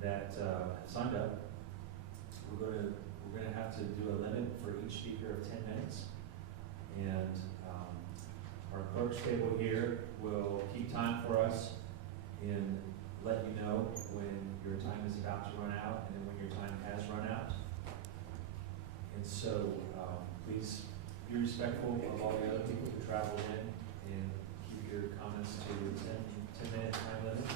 that signed up. We're gonna have to do a limit for each speaker of 10 minutes. And our clerk's table here will keep time for us and let you know when your time is about to run out and then when your time has run out. And so please be respectful of all the other people who travel in and keep your comments to the 10-minute time limit.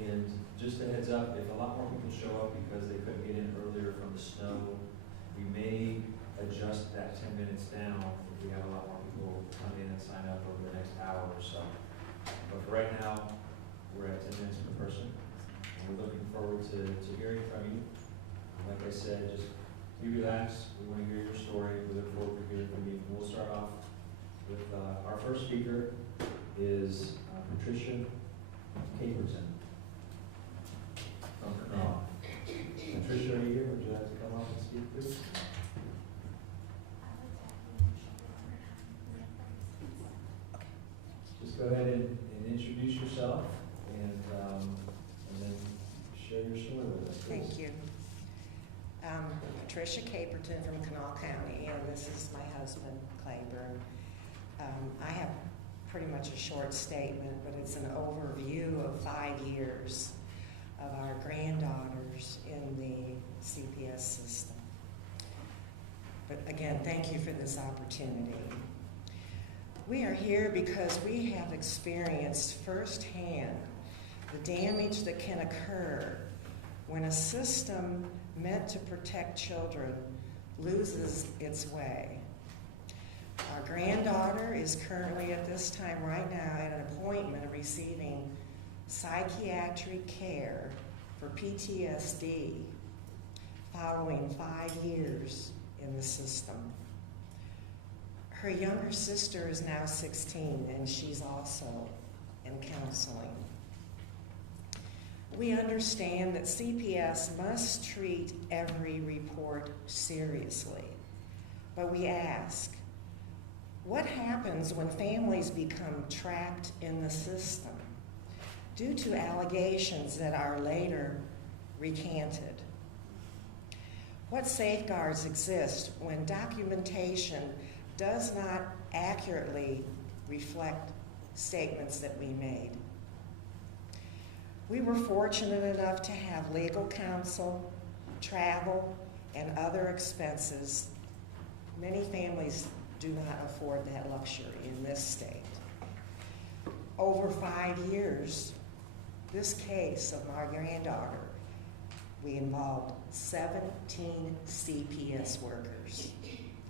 And just a heads up, if a lot more people show up because they couldn't get in earlier from the snow, we may adjust that 10 minutes down if we have a lot more people come in and sign up over the next hour or so. But for right now, we're at 10 minutes per person, and we're looking forward to hearing from you. Like I said, just be relaxed. We want to hear your story. We look forward to hearing from you. We'll start off with our first speaker is Patricia Caperton from Canal. Patricia, are you here? Would you like to come up and speak, please? Just go ahead and introduce yourself and then share your story with us, please. Thank you. Patricia Caperton from Kanawha County, and this is my husband, Claiborne. I have pretty much a short statement, but it's an overview of 5 years of our granddaughters in the CPS system. But again, thank you for this opportunity. We are here because we have experienced firsthand the damage that can occur when a system meant to protect children loses its way. Our granddaughter is currently at this time right now at an appointment receiving psychiatric care for PTSD following 5 years in the system. Her younger sister is now 16 and she's also in counseling. We understand that CPS must treat every report seriously, but we ask, what happens when families become trapped in the system due to allegations that are later recanted? What safeguards exist when documentation does not accurately reflect statements that we made? We were fortunate enough to have legal counsel, travel, and other expenses. Many families do not afford that luxury in this state. Over 5 years, this case of my granddaughter, we involved 17 CPS workers.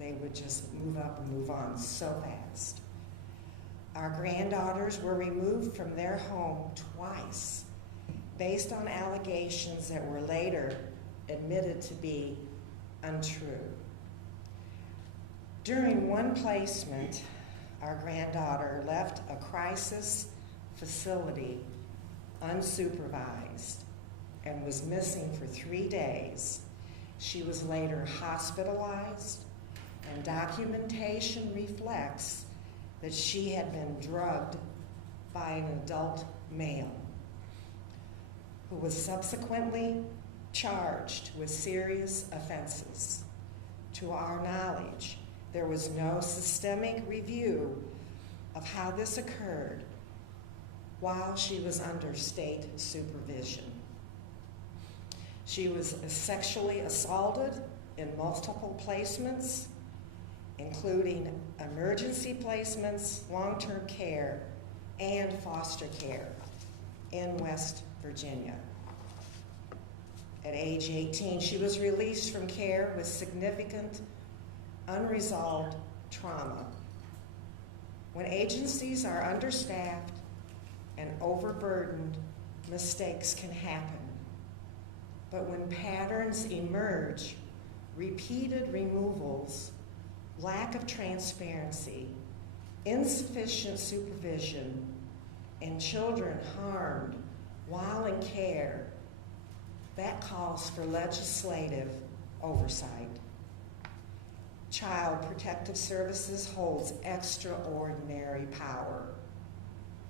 They would just move up and move on so fast. Our granddaughters were removed from their home twice based on allegations that were later admitted to be untrue. During one placement, our granddaughter left a crisis facility unsupervised and was missing for 3 days. She was later hospitalized, and documentation reflects that she had been drugged by an adult male who was subsequently charged with serious offenses. To our knowledge, there was no systemic review of how this occurred while she was under state supervision. She was sexually assaulted in multiple placements, including emergency placements, long-term care, and foster care in West Virginia. At age 18, she was released from care with significant unresolved trauma. When agencies are understaffed and overburdened, mistakes can happen. But when patterns emerge, repeated removals, lack of transparency, insufficient supervision, and children harmed while in care, that calls for legislative oversight. Child Protective Services holds extraordinary power,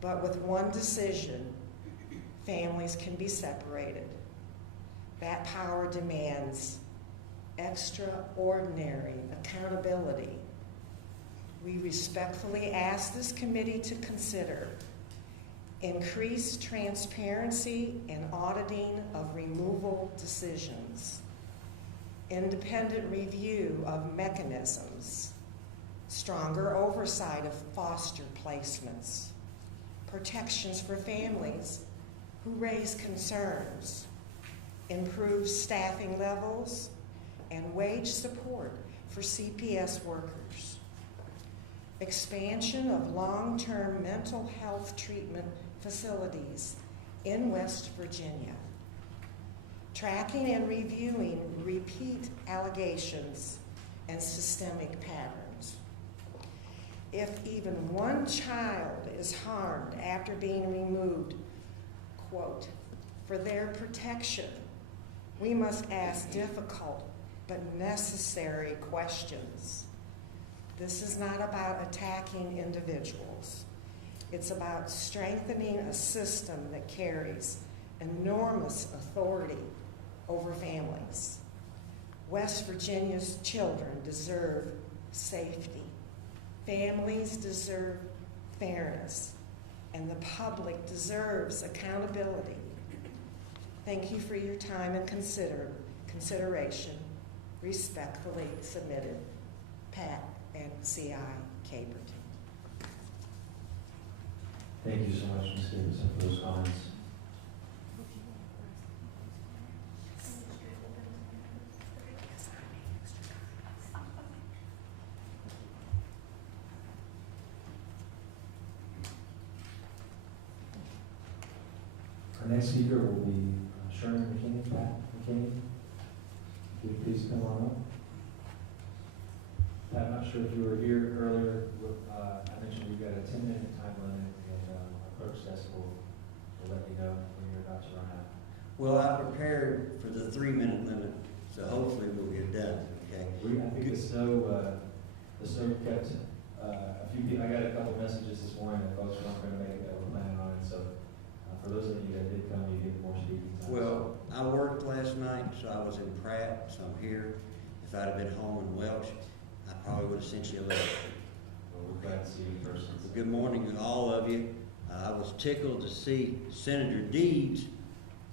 but with one decision, families can be separated. That power demands extraordinary accountability. We respectfully ask this committee to consider increased transparency and auditing of removal decisions, independent review of mechanisms, stronger oversight of foster placements, protections for families who raise concerns, improved staffing levels, and wage support for CPS workers, expansion of long-term mental health treatment facilities in West Virginia, tracking and reviewing repeat allegations and systemic patterns. If even one child is harmed after being removed, quote, for their protection, we must ask difficult but necessary questions. This is not about attacking individuals. It's about strengthening a system that carries enormous authority over families. West Virginia's children deserve safety. Families deserve fairness, and the public deserves accountability. Thank you for your time and consideration. Respectfully submitted, Pat and C.I. Caperton. Thank you so much, Ms. Stevenson, for those comments. Our next speaker will be Sherman McKinney, Pat McKinney. If you please come on up. Pat, I'm not sure if you were here earlier. I mentioned we've got a 10-minute time limit, and our clerk's desk will let you know when you're about to run out. Well, I prepared for the 3-minute limit, so hopefully we'll get done, okay? I think the snow kept a few people. I got a couple messages this morning that folks weren't going to make it that were planning on it, so for those of you that did come, you get more speaking time. Well, I worked last night, so I was in Pratt, so I'm here. If I'd have been home in Welch, I probably would have sent you a letter. Well, we're glad to see you in person. Good morning to all of you. I was tickled to see Senator Deeds.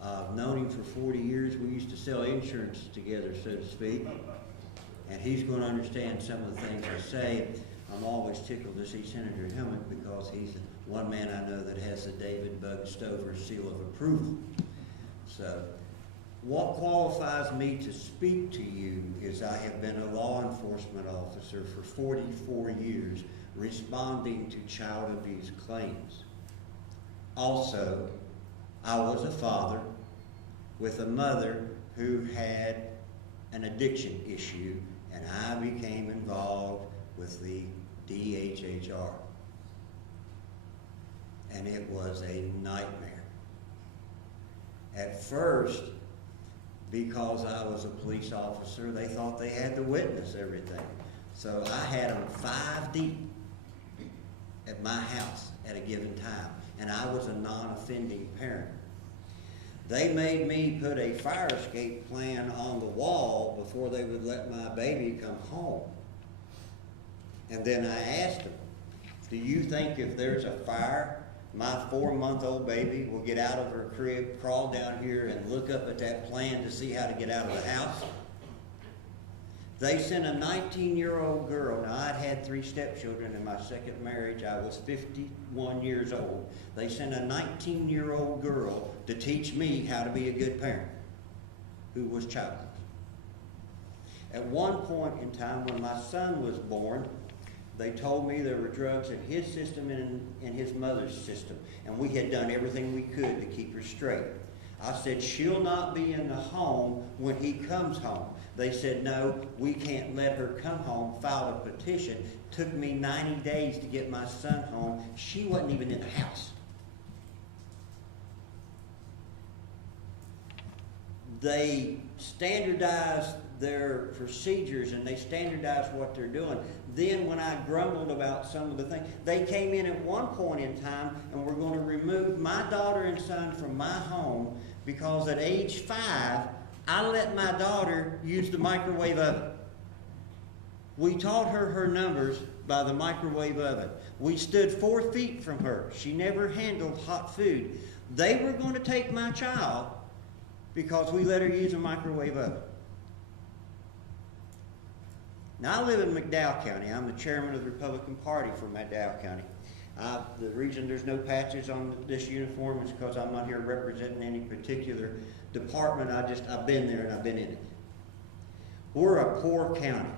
I've known him for 40 years. We used to sell insurance together, so to speak. And he's going to understand some of the things I say. I'm always tickled to see Senator Hillman because he's one man I know that has the David Bug Stover seal of approval. So what qualifies me to speak to you is I have been a law enforcement officer for 44 years responding to child abuse claims. Also, I was a father with a mother who had an addiction issue, and I became involved with the DHHR. And it was a nightmare. At first, because I was a police officer, they thought they had to witness everything. So I had them 5 deep at my house at a given time, and I was a non-offending parent. They made me put a fire escape plan on the wall before they would let my baby come home. And then I asked them, do you think if there's a fire, my 4-month-old baby will get out of her crib, crawl down here, and look up at that plan to see how to get out of the house? They sent a 19-year-old girl. Now, I'd had 3 stepchildren in my second marriage. I was 51 years old. They sent a 19-year-old girl to teach me how to be a good parent who was childless. At one point in time when my son was born, they told me there were drugs in his system and in his mother's system, and we had done everything we could to keep her straight. I said, she'll not be in the home when he comes home. They said, no, we can't let her come home, filed a petition. Took me 90 days to get my son home. She wasn't even in the house. They standardized their procedures and they standardized what they're doing. then when I grumbled about some of the things, they came in at one point in time and were going to remove my daughter and son from my home because at age 5, I let my daughter use the microwave oven. We taught her numbers by the microwave oven. We stood 4 feet from her. She never handled hot food. They were going to take my child because we let her use a microwave oven. Now, I live in McDowell County. I'm the chairman of the Republican Party for McDowell County. The reason there's no patches on this uniform is because I'm not here representing any particular department. I've been there and I've been in it. We're a poor county.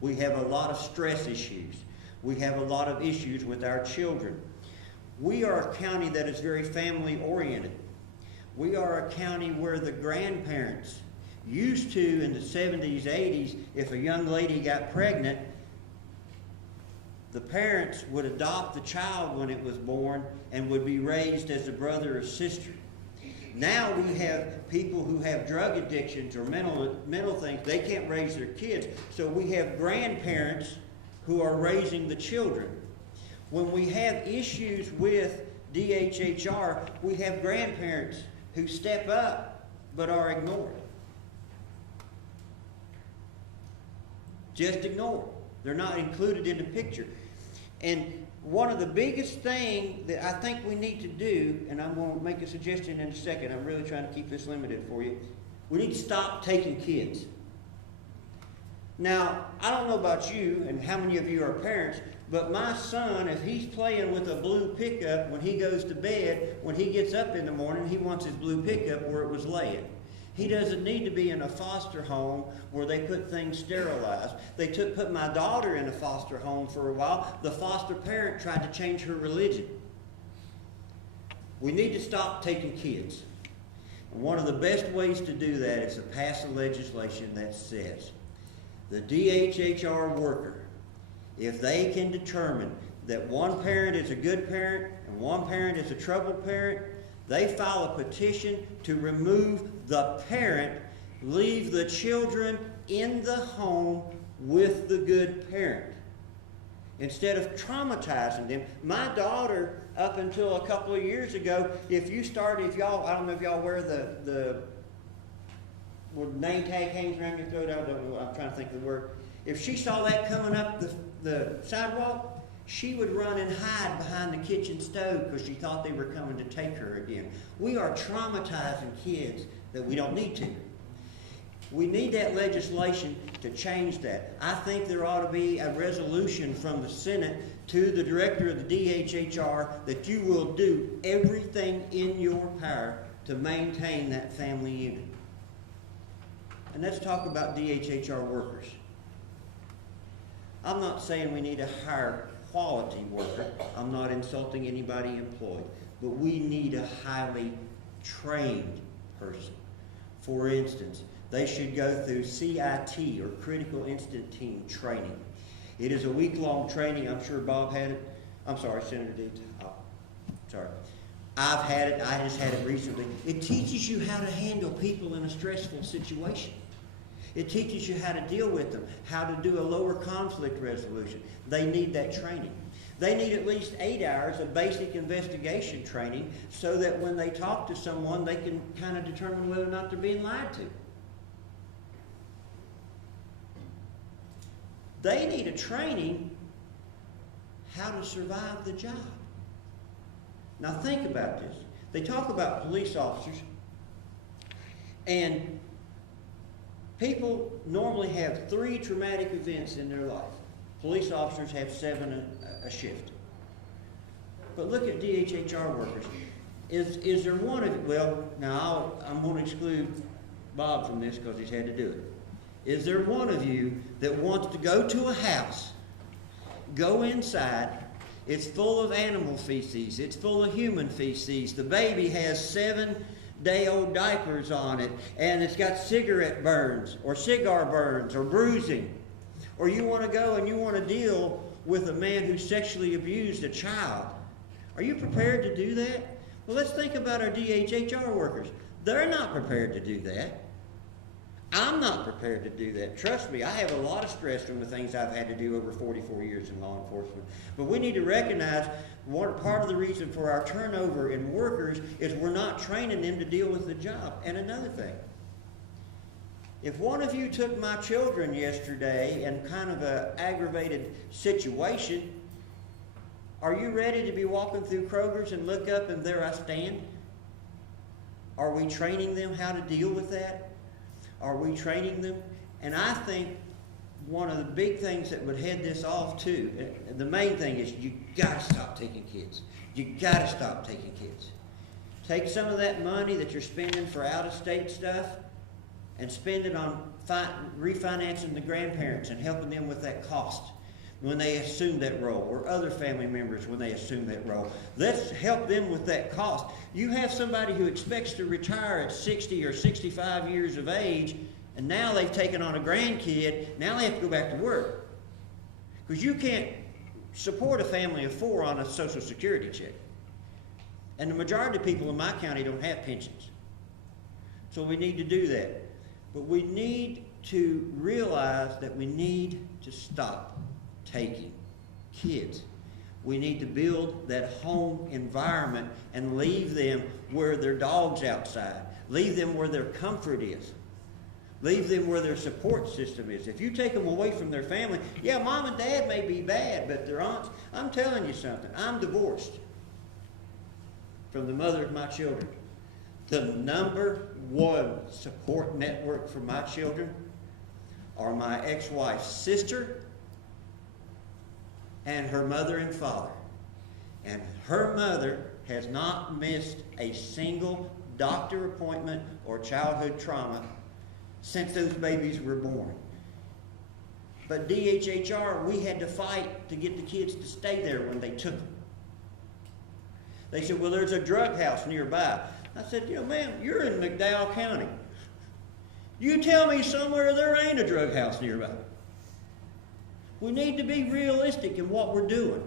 We have a lot of stress issues. We have a lot of issues with our children. We are a county that is very family oriented. We are a county where the grandparents used to, in the 70s, 80s, if a young lady got pregnant, the parents would adopt the child when it was born and would be raised as a brother or sister. Now we have people who have drug addictions or mental things. They can't raise their kids. So we have grandparents who are raising the children. When we have issues with DHHR, we have grandparents who step up but are ignored. Just ignored. They're not included in the picture. And one of the biggest things that I think we need to do, and I'm going to make a suggestion in a second, I'm really trying to keep this limited for you, we need to stop taking kids. Now, I don't know about you and how many of you are parents, but my son, if he's playing with a blue pickup when he goes to bed, when he gets up in the morning, he wants his blue pickup where it was laying. He doesn't need to be in a foster home where they put things sterilized. They put my daughter in a foster home for a while. The foster parent tried to change her religion. We need to stop taking kids. And one of the best ways to do that is to pass a legislation that says the DHHR worker, if they can determine that one parent is a good parent and one parent is a troubled parent, they file a petition to remove the parent, leave the children in the home with the good parent. Instead of traumatizing them. My daughter, up until a couple of years ago, I don't know if y'all wear the name tag hangs around your throat, I'm trying to think of the word. If she saw that coming up the sidewalk, she would run and hide behind the kitchen stove because she thought they were coming to take her again. We are traumatizing kids that we don't need to. We need that legislation to change that. I think there ought to be a resolution from the Senate to the director of the DHHR that you will do everything in your power to maintain that family unit. And let's talk about DHHR workers. I'm not saying we need to hire quality worker. I'm not insulting anybody employed. But we need a highly trained person. For instance, they should go through CIT, or Critical Incident Team training. It is a week-long training. I'm sure Bob had it. I'm sorry, Senator Deeds. Oh, sorry. I've had it. I just had it recently. It teaches you how to handle people in a stressful situation. It teaches you how to deal with them, how to do a lower conflict resolution. They need that training. They need at least 8 hours of basic investigation training so that when they talk to someone, they can kind of determine whether or not they're being lied to. They need a training how to survive the job. Now think about this. They talk about police officers, and people normally have 3 traumatic events in their life. Police officers have 7 a shift. But look at DHHR workers. Is there one of you? Well, now I'm going to exclude Bob from this because he's had to do it. Is there one of you that wants to go to a house, go inside, it's full of animal feces, it's full of human feces, the baby has 7-day-old diapers on it, and it's got cigarette burns or cigar burns or bruising, or you want to go and you want to deal with a man who sexually abused a child? Are you prepared to do that? Well, let's think about our DHHR workers. They're not prepared to do that. I'm not prepared to do that. Trust me, I have a lot of stress from the things I've had to do over 44 years in law enforcement. But we need to recognize part of the reason for our turnover in workers is we're not training them to deal with the job. And another thing, if one of you took my children yesterday in kind of an aggravated situation, are you ready to be walking through Kroger's and look up and there I stand? Are we training them how to deal with that? Are we training them? And I think one of the big things that would head this off too, the main thing is you got to stop taking kids. You got to stop taking kids. Take some of that money that you're spending for out-of-state stuff and spend it on refinancing the grandparents and helping them with that cost when they assume that role, or other family members when they assume that role. Let's help them with that cost. You have somebody who expects to retire at 60 or 65 years of age, and now they've taken on a grandkid, now they have to go back to work. Because you can't support a family of 4 on a Social Security check. And the majority of people in my county don't have pensions. So we need to do that. But we need to realize that we need to stop taking kids. We need to build that home environment and leave them where their dog's outside. Leave them where their comfort is. Leave them where their support system is. If you take them away from their family, yeah, mom and dad may be bad, but their aunts, I'm telling you something. I'm divorced from the mother of my children. The #1 support network for my children are my ex-wife's sister and her mother and father. And her mother has not missed a single doctor appointment or childhood trauma since those babies were born. But DHHR, we had to fight to get the kids to stay there when they took them. They said, well, there's a drug house nearby. I said, you know, ma'am, you're in McDowell County. You tell me somewhere there ain't a drug house nearby. We need to be realistic in what we're doing.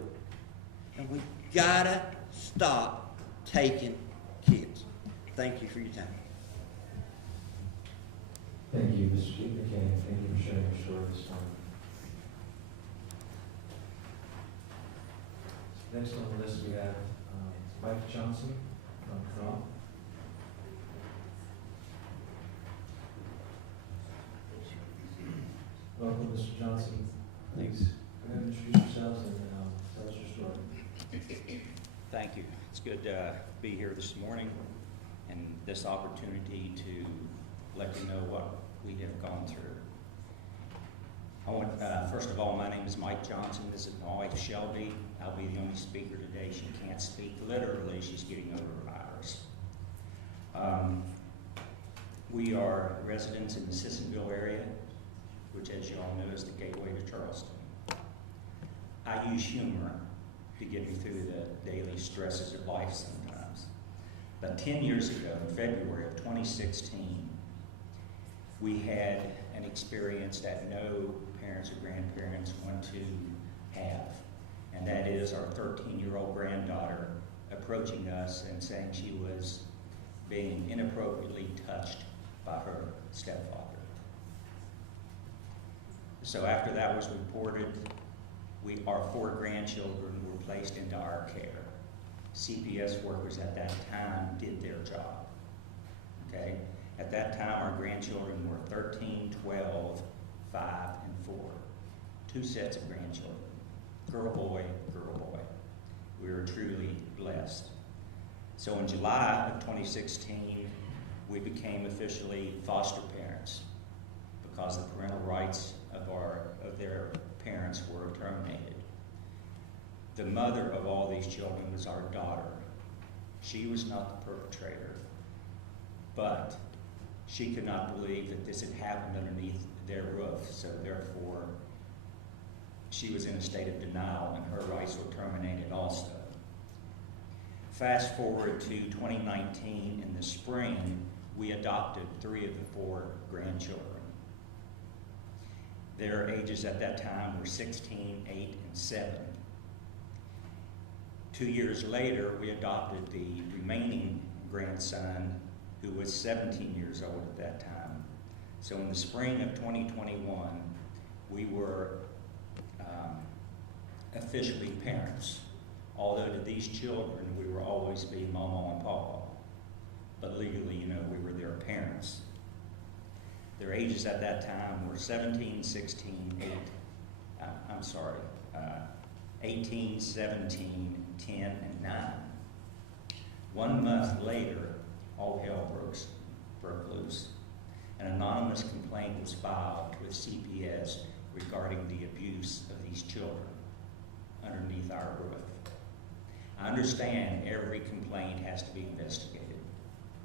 And we gotta stop taking kids. Thank you for your time. Thank you, Mr. Chief McCann. Thank you for sharing your story this morning. Next on the list we have Mike Johnson from Canal. Welcome, Mr. Johnson. Please go ahead and introduce yourselves and tell us your story. Thank you. It's good to be here this morning and this opportunity to let you know what we have gone through. First of all, my name is Mike Johnson. This is my wife, Shelby. I'll be the only speaker today. She can't speak. Literally, she's getting over a virus. We are residents in the Sissonville area, which, as you all know, is the gateway to Charleston. I use humor to get me through the daily stresses of life sometimes. But 10 years ago, in February of 2016, we had an experience that no parents or grandparents want to have. And that is our 13-year-old granddaughter approaching us and saying she was being inappropriately touched by her stepfather. So after that was reported, our 4 grandchildren were placed into our care. CPS workers at that time did their job, okay? At that time, our grandchildren were 13, 12, 5, and 4. 2 sets of grandchildren, girl, boy, girl, boy. We were truly blessed. So in July of 2016, we became officially foster parents because the parental rights of their parents were terminated. The mother of all these children was our daughter. She was not the perpetrator, but she could not believe that this had happened underneath their roof, so therefore she was in a state of denial and her rights were terminated also. Fast forward to 2019, in the spring, we adopted 3 of the 4 grandchildren. Their ages at that time were 16, 8, and 7. 2 years later, we adopted the remaining grandson, who was 17 years old at that time. So in the spring of 2021, we were officially parents, although to these children we were always be Mama and Papa. But legally, you know, we were their parents. Their ages at that time were 17, 16, 18, 17, 10, and 9. 1 month later, all hell broke loose. An anonymous complaint was filed with CPS regarding the abuse of these children underneath our roof. I understand every complaint has to be investigated,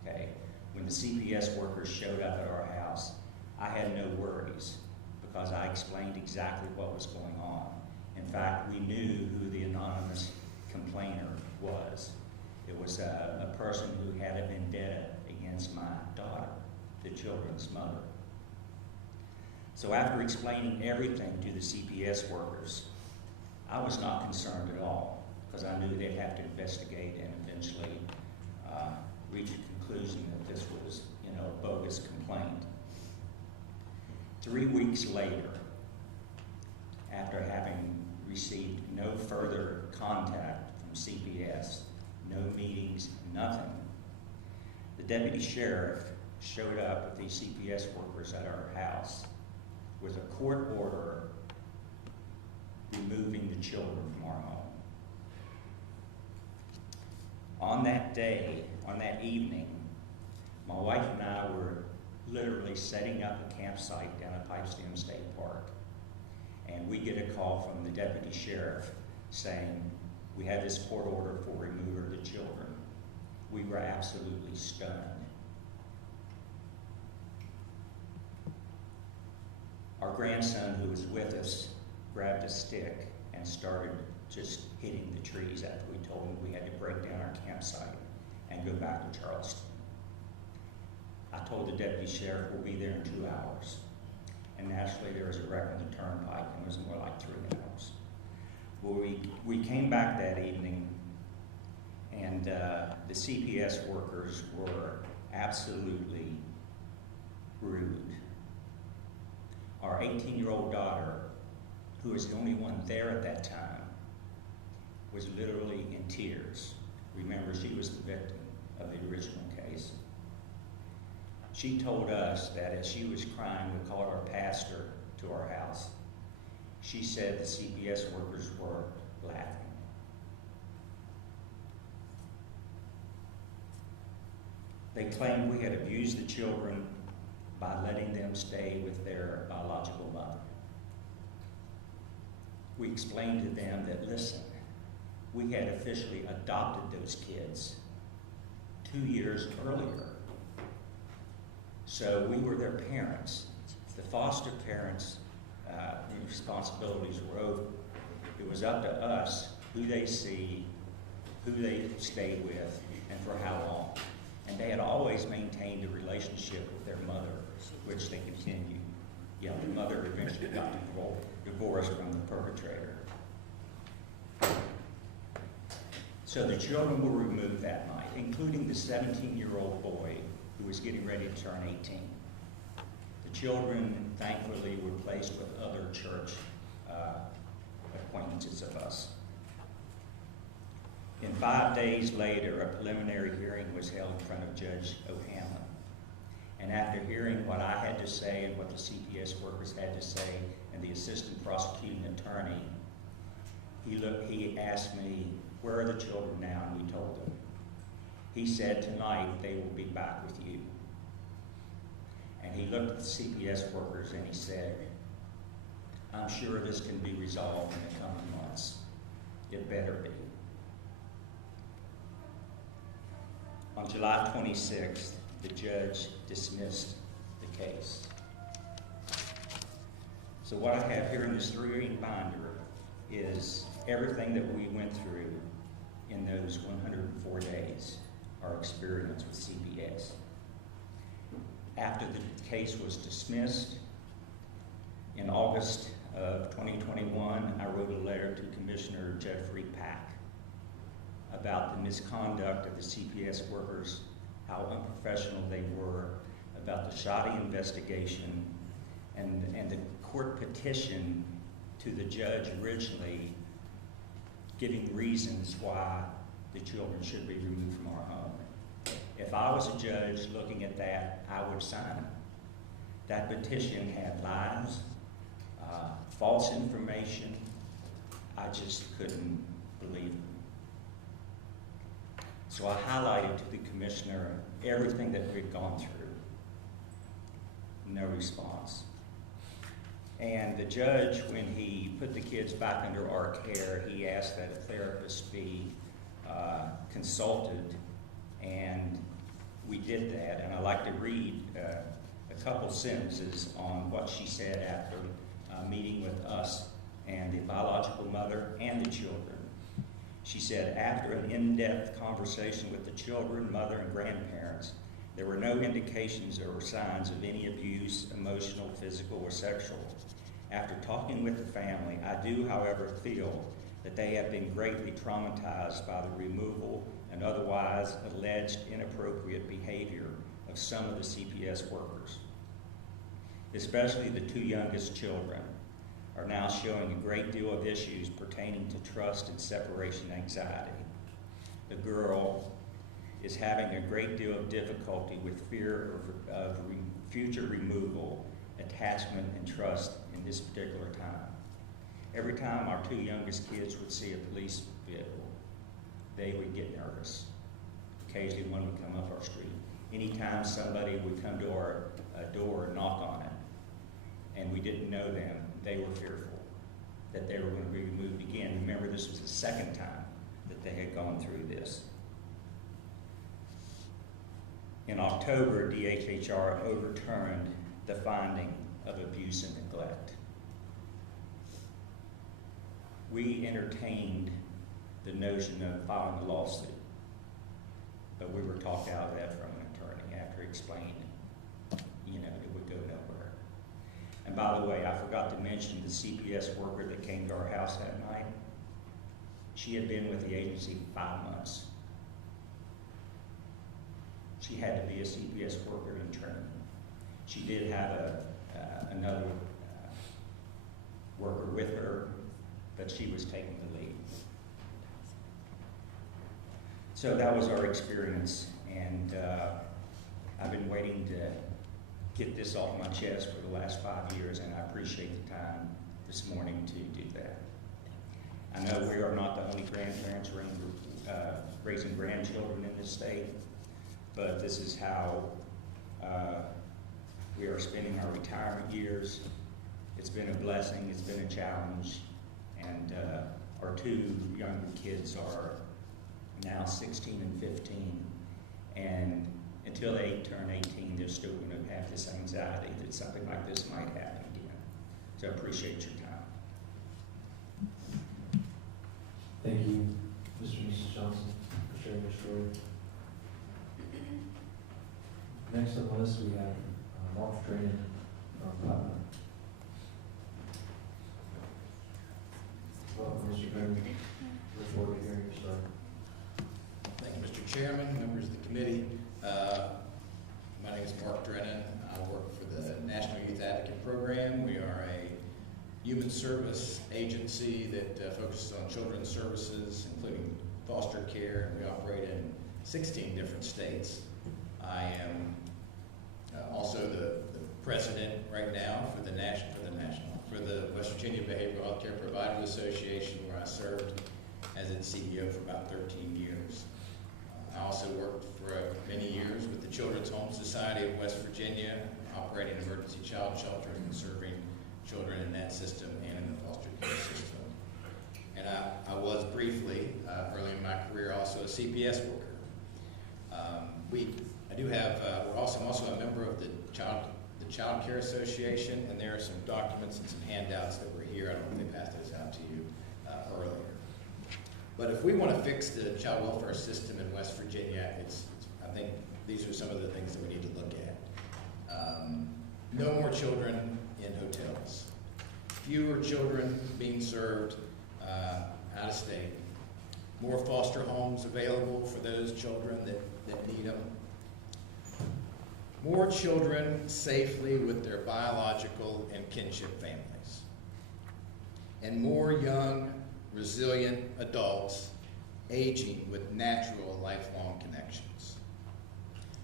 okay? When the CPS workers showed up at our house, I had no worries because I explained exactly what was going on. In fact, we knew who the anonymous complainer was. It was a person who had a vendetta against my daughter, the children's mother. So after explaining everything to the CPS workers, I was not concerned at all because I knew they'd have to investigate and eventually reach a conclusion that this was, you know, a bogus complaint. 3 weeks later, after having received no further contact from CPS, no meetings, nothing, the deputy sheriff showed up with these CPS workers at our house with a court order removing the children from our home. On that day, on that evening, my wife and I were literally setting up a campsite down at Pipestem State Park. And we get a call from the deputy sheriff saying, we had this court order for removal of the children. We were absolutely stunned. Our grandson, who was with us, grabbed a stick and started just hitting the trees after we told him we had to break down our campsite and go back to Charleston. I told the deputy sheriff we'll be there in 2 hours. And naturally there was a wreck on the turnpike and it was more like 3 hours. Well, we came back that evening and the CPS workers were absolutely rude. Our 18-year-old daughter, who was the only one there at that time, was literally in tears. Remember, she was the victim of the original case. She told us that as she was crying, we called our pastor to our house. She said the CPS workers were laughing. They claimed we had abused the children by letting them stay with their biological mother. We explained to them that, listen, we had officially adopted those kids 2 years earlier. So we were their parents. The foster parents' responsibilities were over. It was up to us who they see, who they stay with, and for how long. And they had always maintained a relationship with their mother, which they continued. Yeah, the mother eventually got divorced from the perpetrator. So the children were removed that night, including the 17-year-old boy who was getting ready to turn 18. The children, thankfully, were placed with other church acquaintances of us. And 5 days later, a preliminary hearing was held in front of Judge O'Hanlon. And after hearing what I had to say and what the CPS workers had to say and the assistant prosecuting attorney, he asked me, where are the children now? And we told him. He said, tonight they will be back with you. And he looked at the CPS workers and he said, I'm sure this can be resolved in the coming months. It better be. On July 26th, the judge dismissed the case. So what I have here in this 3-reading binder is everything that we went through in those 104 days, our experience with CPS. After the case was dismissed, in August of 2021, I wrote a letter to Commissioner Jeffrey Pack about the misconduct of the CPS workers, how unprofessional they were, about the shoddy investigation and the court petition to the judge originally giving reasons why the children should be removed from our home. If I was a judge looking at that, I would sign it. That petition had lies, false information. I just couldn't believe it. So I highlighted to the commissioner everything that we'd gone through. No response. And the judge, when he put the kids back under our care, he asked that a therapist be consulted, and we did that. And I'd like to read a couple sentences on what she said after meeting with us and the biological mother and the children. She said, after an in-depth conversation with the children, mother, and grandparents, there were no indications or signs of any abuse, emotional, physical, or sexual. After talking with the family, I do, however, feel that they have been greatly traumatized by the removal and otherwise alleged inappropriate behavior of some of the CPS workers. Especially the two youngest children are now showing a great deal of issues pertaining to trust and separation anxiety. The girl is having a great deal of difficulty with fear of future removal, attachment, and trust in this particular time. Every time our two youngest kids would see a police vehicle, they would get nervous. Occasionally one would come up our street. Anytime somebody would come to our door and knock on it, and we didn't know them, they were fearful that they were going to be removed again. Remember, this was the second time that they had gone through this. In October, DHHR overturned the finding of abuse and neglect. We entertained the notion of filing a lawsuit, but we were talked out of that from an attorney after he explained, it would go nowhere. And by the way, I forgot to mention the CPS worker that came to our house that night. She had been with the agency 5 months. She had to be a CPS worker in training. She did have another worker with her, but she was taking the lead. So that was our experience, and I've been waiting to get this off my chest for the last 5 years, and I appreciate the time this morning to do that. I know we are not the only grandparents raising grandchildren in this state, but this is how we are spending our retirement years. It's been a blessing, it's been a challenge, and our two younger kids are now 16 and 15, and until they turn 18, they're still going to have this anxiety that something like this might happen again. So I appreciate your time. Thank you, Mr. and Mrs. Johnson, for sharing your story. Next on the list, we have Mark Drayton from Putnam. Welcome, Mr. Drayton. Look forward to hearing your story. Thank you, Mr. Chairman, members of the committee. My name is Mark Drennan. I work for the National Youth Advocate Program. We are a human service agency that focuses on children's services, including foster care, and we operate in 16 different states. I am also the president right now for the West Virginia Behavioral Health Care Providers Association, where I served as its CEO for about 13 years. I also worked for many years with the Children's Home Society of West Virginia, operating emergency child shelters and serving children in that system and in the foster care system. And I was briefly, early in my career, also a CPS worker. I'm also a member of the Child Care Association, and there are some documents and some handouts that were here. I don't know if they passed those out to you earlier. But if we want to fix the child welfare system in West Virginia, I think these are some of the things that we need to look at. No more children in hotels. Fewer children being served out of state. More foster homes available for those children that need them. more children safely with their biological and kinship families, and more young, resilient adults aging with natural, lifelong connections.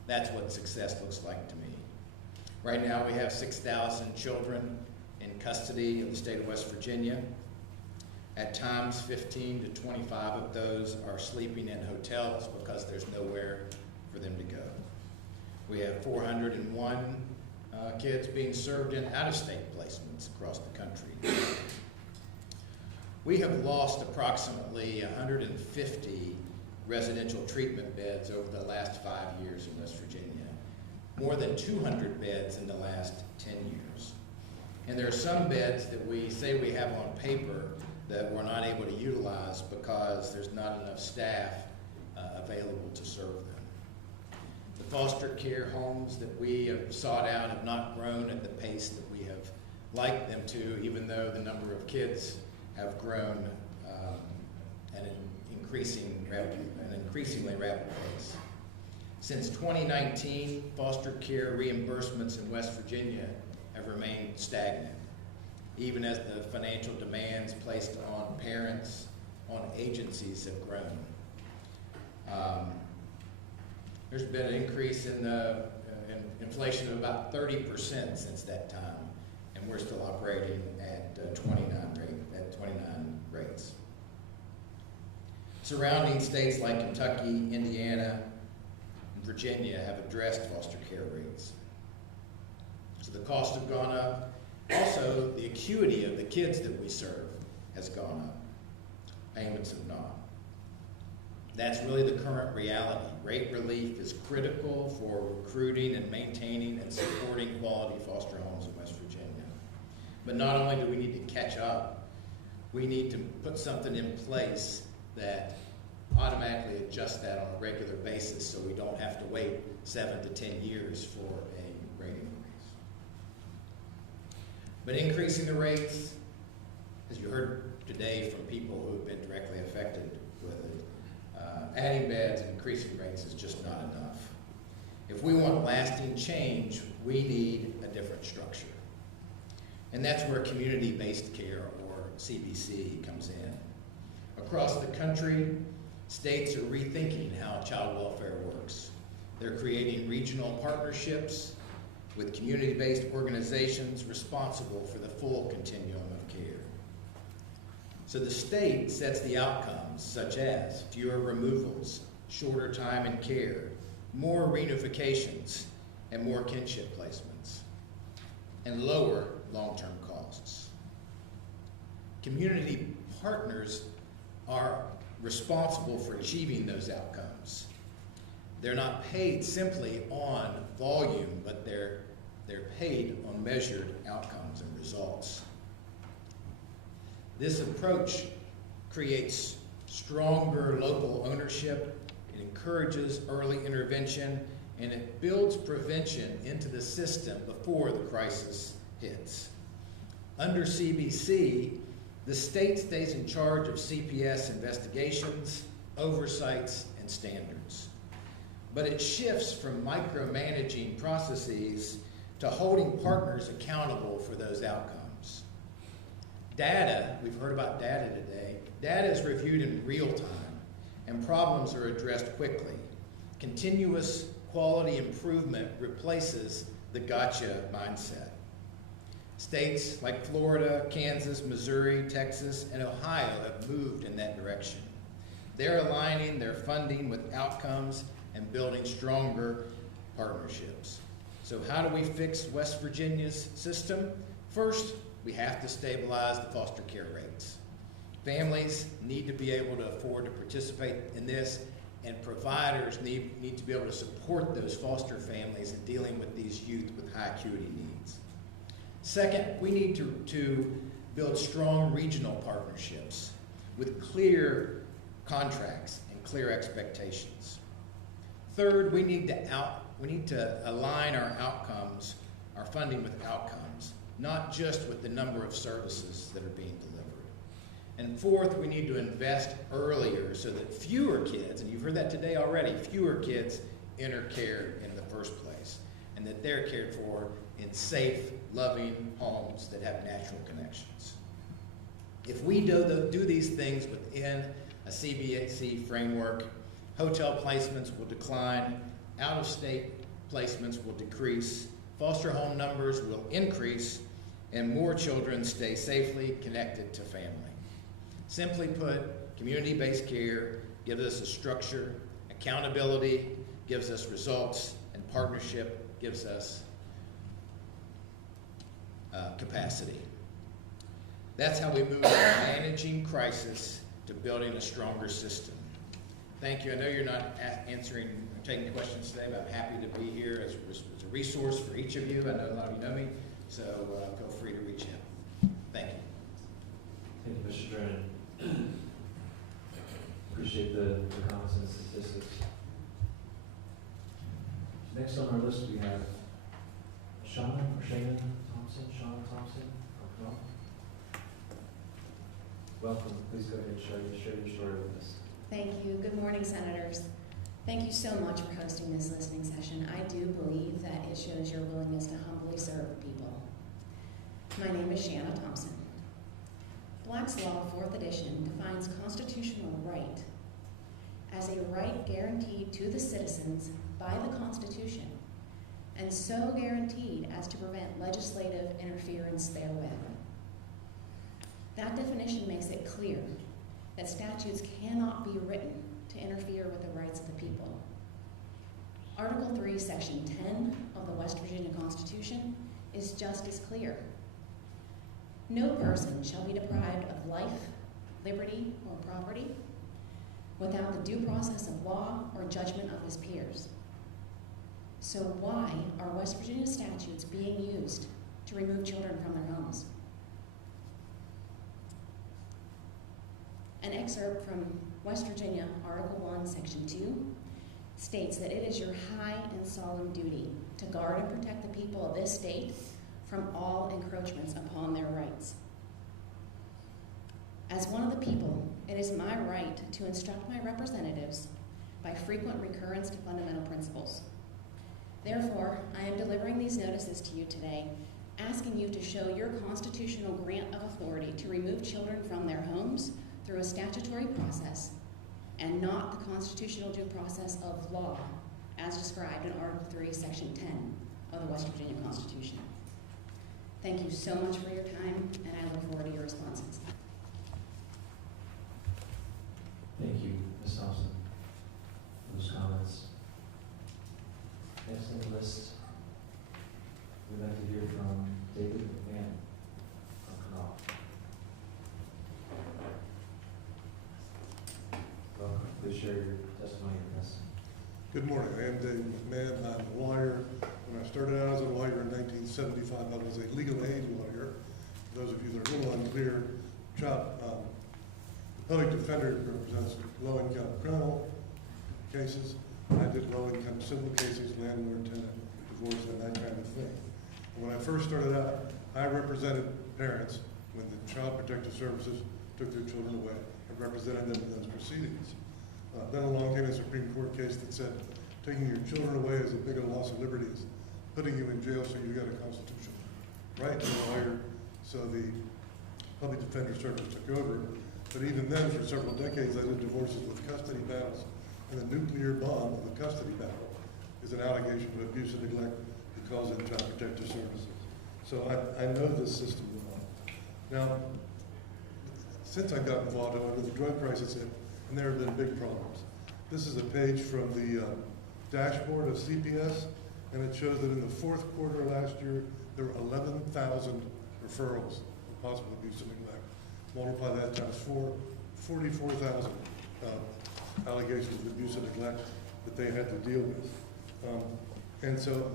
That's what success looks like to me. Right now, we have 6,000 children in custody of the state of West Virginia. At times, 15 to 25 of those are sleeping in hotels because there's nowhere for them to go. We have 401 kids being served in out-of-state placements across the country. We have lost approximately 150 residential treatment beds over the last 5 years in West Virginia, more than 200 beds in the last 10 years. And there are some beds that we say we have on paper that we're not able to utilize because there's not enough staff available to serve them. The foster care homes that we have sought out have not grown at the pace that we have liked them to, even though the number of kids have grown at an increasingly rapid pace. Since 2019, foster care reimbursements in West Virginia have remained stagnant, even as the financial demands placed on parents, on agencies have grown. There's been an increase in inflation of about 30% since that time, and we're still operating at 29 rates. Surrounding states like Kentucky, Indiana, and Virginia have addressed foster care rates. So the costs have gone up. Also, the acuity of the kids that we serve has gone up. Payments have not. That's really the current reality. Rate relief is critical for recruiting and maintaining and supporting quality foster homes in West Virginia. But not only do we need to catch up, we need to put something in place that automatically adjusts that on a regular basis so we don't have to wait 7 to 10 years for a rate increase. But increasing the rates, as you heard today from people who have been directly affected with it, adding beds and increasing rates is just not enough. If we want lasting change, we need a different structure. And that's where community-based care, or CBC, comes in. Across the country, states are rethinking how child welfare works. They're creating regional partnerships with community-based organizations responsible for the full continuum of care. So the state sets the outcomes, such as fewer removals, shorter time in care, more reunifications, and more kinship placements, and lower long-term costs. Community partners are responsible for achieving those outcomes. They're not paid simply on volume, but they're paid on measured outcomes and results. This approach creates stronger local ownership, it encourages early intervention, and it builds prevention into the system before the crisis hits. Under CBC, the state stays in charge of CPS investigations, oversights, and standards. But it shifts from micromanaging processes to holding partners accountable for those outcomes. Data, we've heard about data today, data is reviewed in real time, and problems are addressed quickly. Continuous quality improvement replaces the gotcha mindset. States like Florida, Kansas, Missouri, Texas, and Ohio have moved in that direction. They're aligning their funding with outcomes and building stronger partnerships. So how do we fix West Virginia's system? First, we have to stabilize the foster care rates. Families need to be able to afford to participate in this, and providers need to be able to support those foster families in dealing with these youth with high acuity needs. Second, we need to build strong regional partnerships with clear contracts and clear expectations. Third, we need to align our outcomes, our funding with outcomes, not just with the number of services that are being delivered. And fourth, we need to invest earlier so that fewer kids, and you've heard that today already, fewer kids enter care in the first place. and that they're cared for in safe, loving homes that have natural connections. If we do these things within a CBC framework, hotel placements will decline, out-of-state placements will decrease, foster home numbers will increase, and more children stay safely connected to family. Simply put, community-based care gives us a structure, accountability gives us results, and partnership gives us capacity. That's how we move from managing crisis to building a stronger system. Thank you. I know you're not answering or taking questions today, but I'm happy to be here as a resource for each of you. I know a lot of you know me, so feel free to reach out. Thank you. Thank you, Mr. Drennan. Appreciate the comments and statistics. Next on our list, we have Shauna Thompson. Welcome. Please go ahead and share your story with us. Thank you. Good morning, Senators. Thank you so much for hosting this listening session. I do believe that it shows your willingness to humbly serve people. My name is Shanna Thompson. Black's Law, 4th edition, defines constitutional right as a right guaranteed to the citizens by the Constitution, and so guaranteed as to prevent legislative interference therewith. That definition makes it clear that statutes cannot be written to interfere with the rights of the people. Article 3, Section 10 of the West Virginia Constitution is just as clear. No person shall be deprived of life, liberty, or property without the due process of law or judgment of his peers. So why are West Virginia statutes being used to remove children from their homes? An excerpt from West Virginia, Article 1, Section 2, states that it is your high and solemn duty to guard and protect the people of this state from all encroachments upon their rights. As one of the people, it is my right to instruct my representatives by frequent recurrence to fundamental principles. Therefore, I am delivering these notices to you today, asking you to show your constitutional grant of authority to remove children from their homes through a statutory process and not the constitutional due process of law as described in Article 3, Section 10 of the West Virginia Constitution. Thank you so much for your time, and I look forward to your responses. Thank you, Ms. Thompson, for those comments. Next on the list, we'd like to hear from David McMahon from Kanawha. Welcome. Please share your testimony with us. Good morning. I am David McMahon. I'm a lawyer. When I started out as a lawyer in 1975, I was a legal aid lawyer. For those of you that are a little unclear, the public defender represents low-income criminal cases. I did low-income civil cases, landlord, tenant, divorce, and that kind of thing. And when I first started out, I represented parents when the Child Protective Services took their children away and represented them in those proceedings. Then along came a Supreme Court case that said taking your children away is as big a loss of liberty as putting you in jail, so you got a constitutional right to a lawyer. So the Public Defender Service took over. But even then, for several decades, I did divorces with custody battles. And the nuclear bomb of the custody battle is an allegation of abuse and neglect that calls in Child Protective Services. So I know this system well. Now, since I got involved, however, the drug crisis hit, and there have been big problems. This is a page from the dashboard of CPS, and it shows that in the 4th quarter last year, there were 11,000 referrals for possible abuse and neglect. Multiply that times 4, 44,000 allegations of abuse and neglect that they had to deal with. And so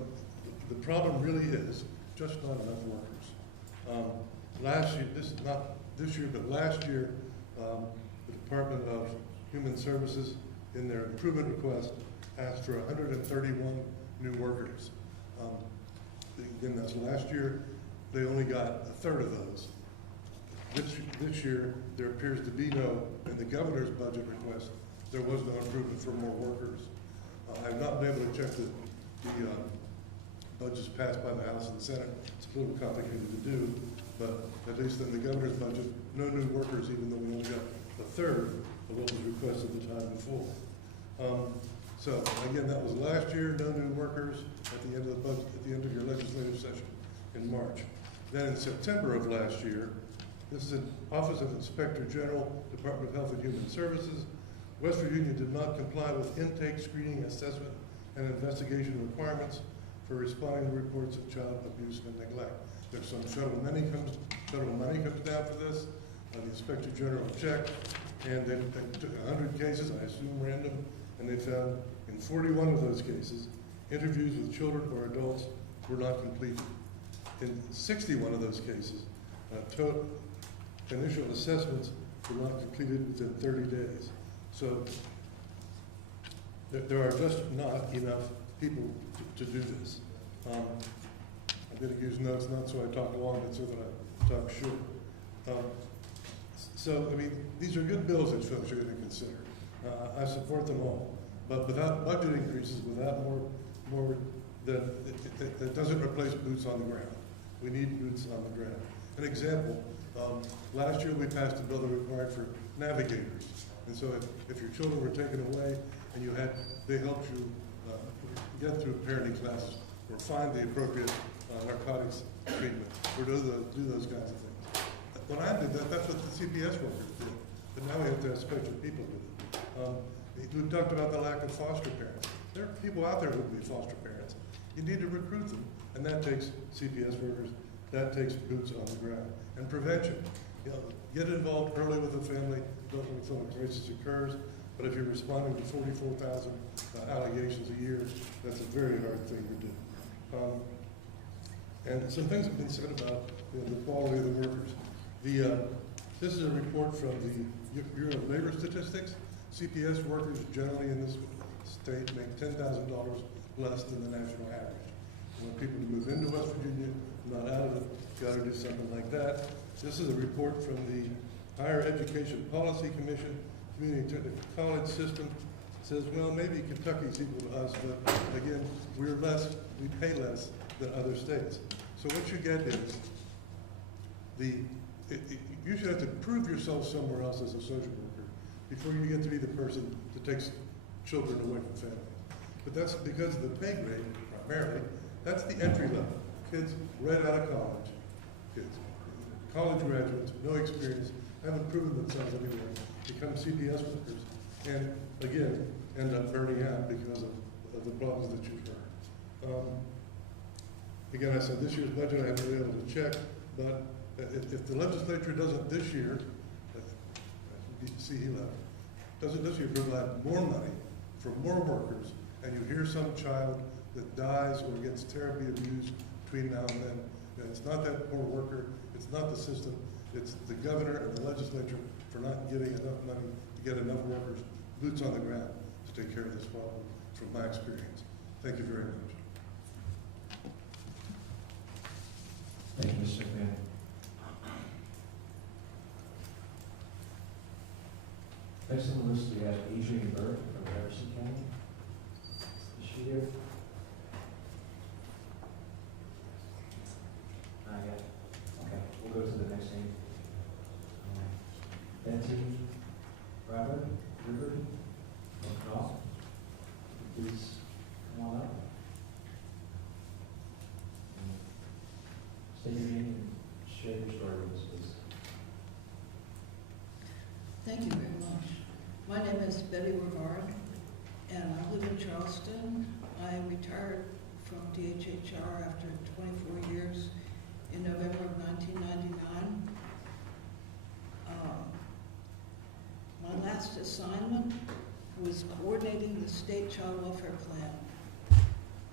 the problem really is just not enough workers. Last year, this is not this year, but last year, the Department of Human Services, in their improvement request, asked for 131 new workers. Again, that's last year. They only got a third of those. This year, there appears to be no, in the governor's budget request, there was no improvement for more workers. I've not been able to check the budget's passed by the House and the Senate, it's a little complicated to do, but at least in the governor's budget, no new workers, even though we only got a third of what was requested the time before. So again, that was last year, no new workers at the end of the budget, at the end of your legislative session in March. Then in September of last year, this is an Office of Inspector General, Department of Health and Human Services. West Virginia did not comply with intake, screening, assessment, and investigation requirements for responding to reports of child abuse and neglect. There's some federal money comes down for this. The Inspector General checked, and they took 100 cases, I assume random, and they found in 41 of those cases, interviews with children or adults were not completed. In 61 of those cases, initial assessments were not completed within 30 days. So there are just not enough people to do this. I'm going to use notes not so I talk long, but so that I talk short. So, I mean, these are good bills that folks are going to consider. I support them all. But without budget increases, without more than, it doesn't replace boots on the ground. We need boots on the ground. An example, last year we passed a bill that required for navigators. And so if your children were taken away and they helped you get through parenting classes or find the appropriate narcotics treatment or do those kinds of things. When I did that, that's what the CPS workers did. But now we have to have special people do it. We talked about the lack of foster parents. There are people out there who would be foster parents. You need to recruit them. And that takes CPS workers, that takes boots on the ground. And prevention. You know, get involved early with the family, don't wait until a crisis occurs. But if you're responding to 44,000 allegations a year, that's a very hard thing to do. And some things have been said about the quality of the workers. This is a report from the Bureau of Labor Statistics. CPS workers generally in this state make $10,000 less than the national average. We want people to move into West Virginia, not out of it, got to do something like that. This is a report from the Higher Education Policy Commission. Community Technical College system says, well, maybe Kentucky's equal to us, but again, we pay less than other states. So what you get is you should have to prove yourself somewhere else as a social worker before you get to be the person that takes children away from family. But that's because of the pay grade, primarily. That's the entry level. Kids right out of college. Kids, college graduates, no experience, haven't proven themselves anywhere, become CPS workers, and again, end up burning out because of the problems that you've heard. Again, I said this year's budget I haven't been able to check, but if the legislature doesn't this year, doesn't this year provide more money for more workers, and you hear some child that dies or gets terribly abused between now and then, and it's not that poor worker, it's not the system, it's the governor and the legislature for not giving enough money to get enough workers, boots on the ground, to take care of this problem, from my experience. Thank you very much. Thank you, Mr. McMahon. Next on the list, we have Adrian Burke from Harrison County. Is she here? Not yet. Okay, we'll go to the next name. Betty River, please come on up. State your name and share your story with us, please. Thank you very much. My name is Betty Rivard, and I live in Charleston. I retired from DHHR after 24 years in November of 1999. My last assignment was coordinating the state child welfare plan,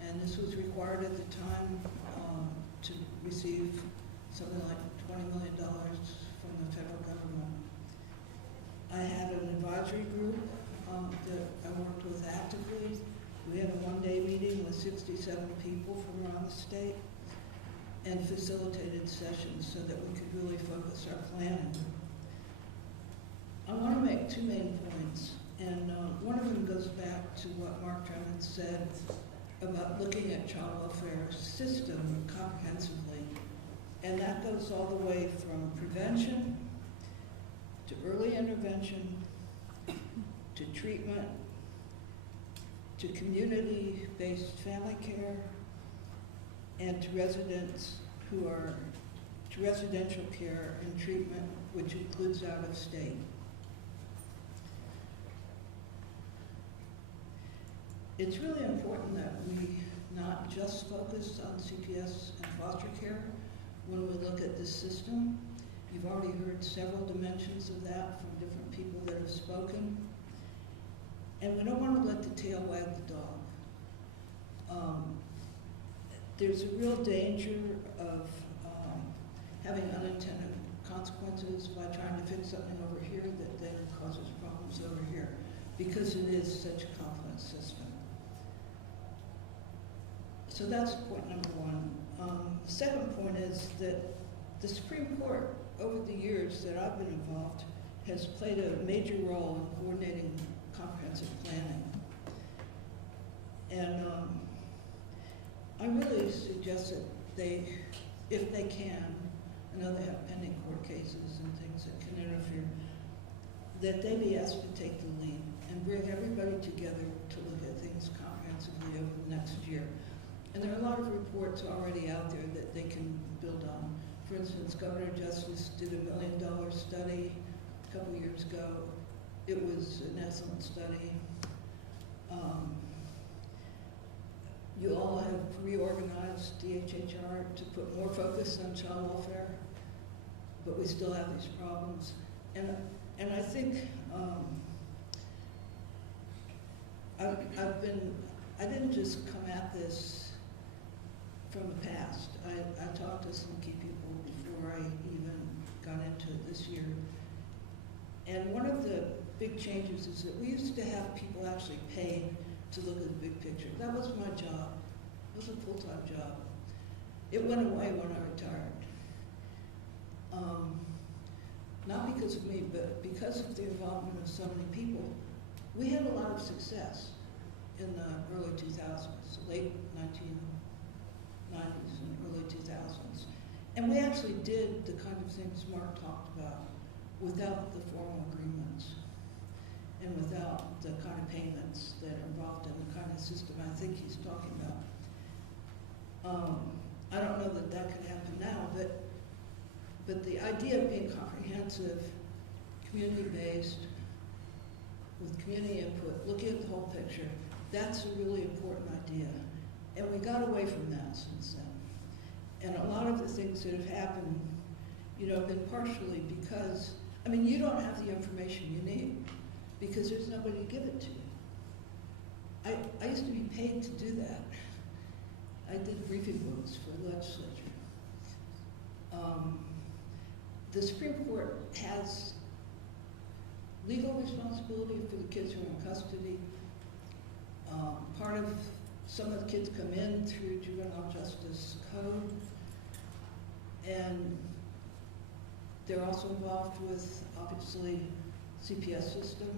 and this was required at the time to receive something like $20 million from the federal government. I had an advisory group that I worked with actively. We had a one-day meeting with 67 people from around the state and facilitated sessions so that we could really focus our planning. I want to make two main points, and one of them goes back to what Mark Drummond said about looking at child welfare system comprehensively. And that goes all the way from prevention to early intervention to treatment to community-based family care and to residential care and treatment, which includes out of state. It's really important that we not just focus on CPS and foster care when we look at this system. You've already heard several dimensions of that from different people that have spoken. And we don't want to let the tail wag the dog. There's a real danger of having unintended consequences by trying to fix something over here that then causes problems over here, because it is such a complex system. So that's point number one. The second point is that the Supreme Court, over the years that I've been involved, has played a major role in coordinating comprehensive planning. And I really suggest that they, if they can, I know they have pending court cases and things that can interfere, that they be asked to take the lead and bring everybody together to look at things comprehensively over the next year. And there are a lot of reports already out there that they can build on. For instance, Governor Justice did $1 million study a couple years ago. It was an excellent study. You all have reorganized DHHR to put more focus on child welfare, but we still have these problems. And I think I didn't just come at this from the past. I talked to some key people before I even got into it this year. And one of the big changes is that we used to have people actually paid to look at the big picture. That was my job. It was a full-time job. It went away when I retired. Not because of me, but because of the involvement of so many people. We had a lot of success in the early 2000s, late 1990s and early 2000s. And we actually did the kind of things Mark talked about without the formal agreements and without the kind of payments that are involved in the kind of system I think he's talking about. I don't know that that could happen now, but the idea of being comprehensive, community-based, with community input, looking at the whole picture, that's a really important idea. And we got away from that since then. And a lot of the things that have happened, have been partially because, you don't have the information you need because there's nobody to give it to you. I used to be paid to do that. I did briefing books for the legislature. The Supreme Court has legal responsibility for the kids who are in custody. Part of some of the kids come in through juvenile justice code, and they're also involved with, obviously, CPS system.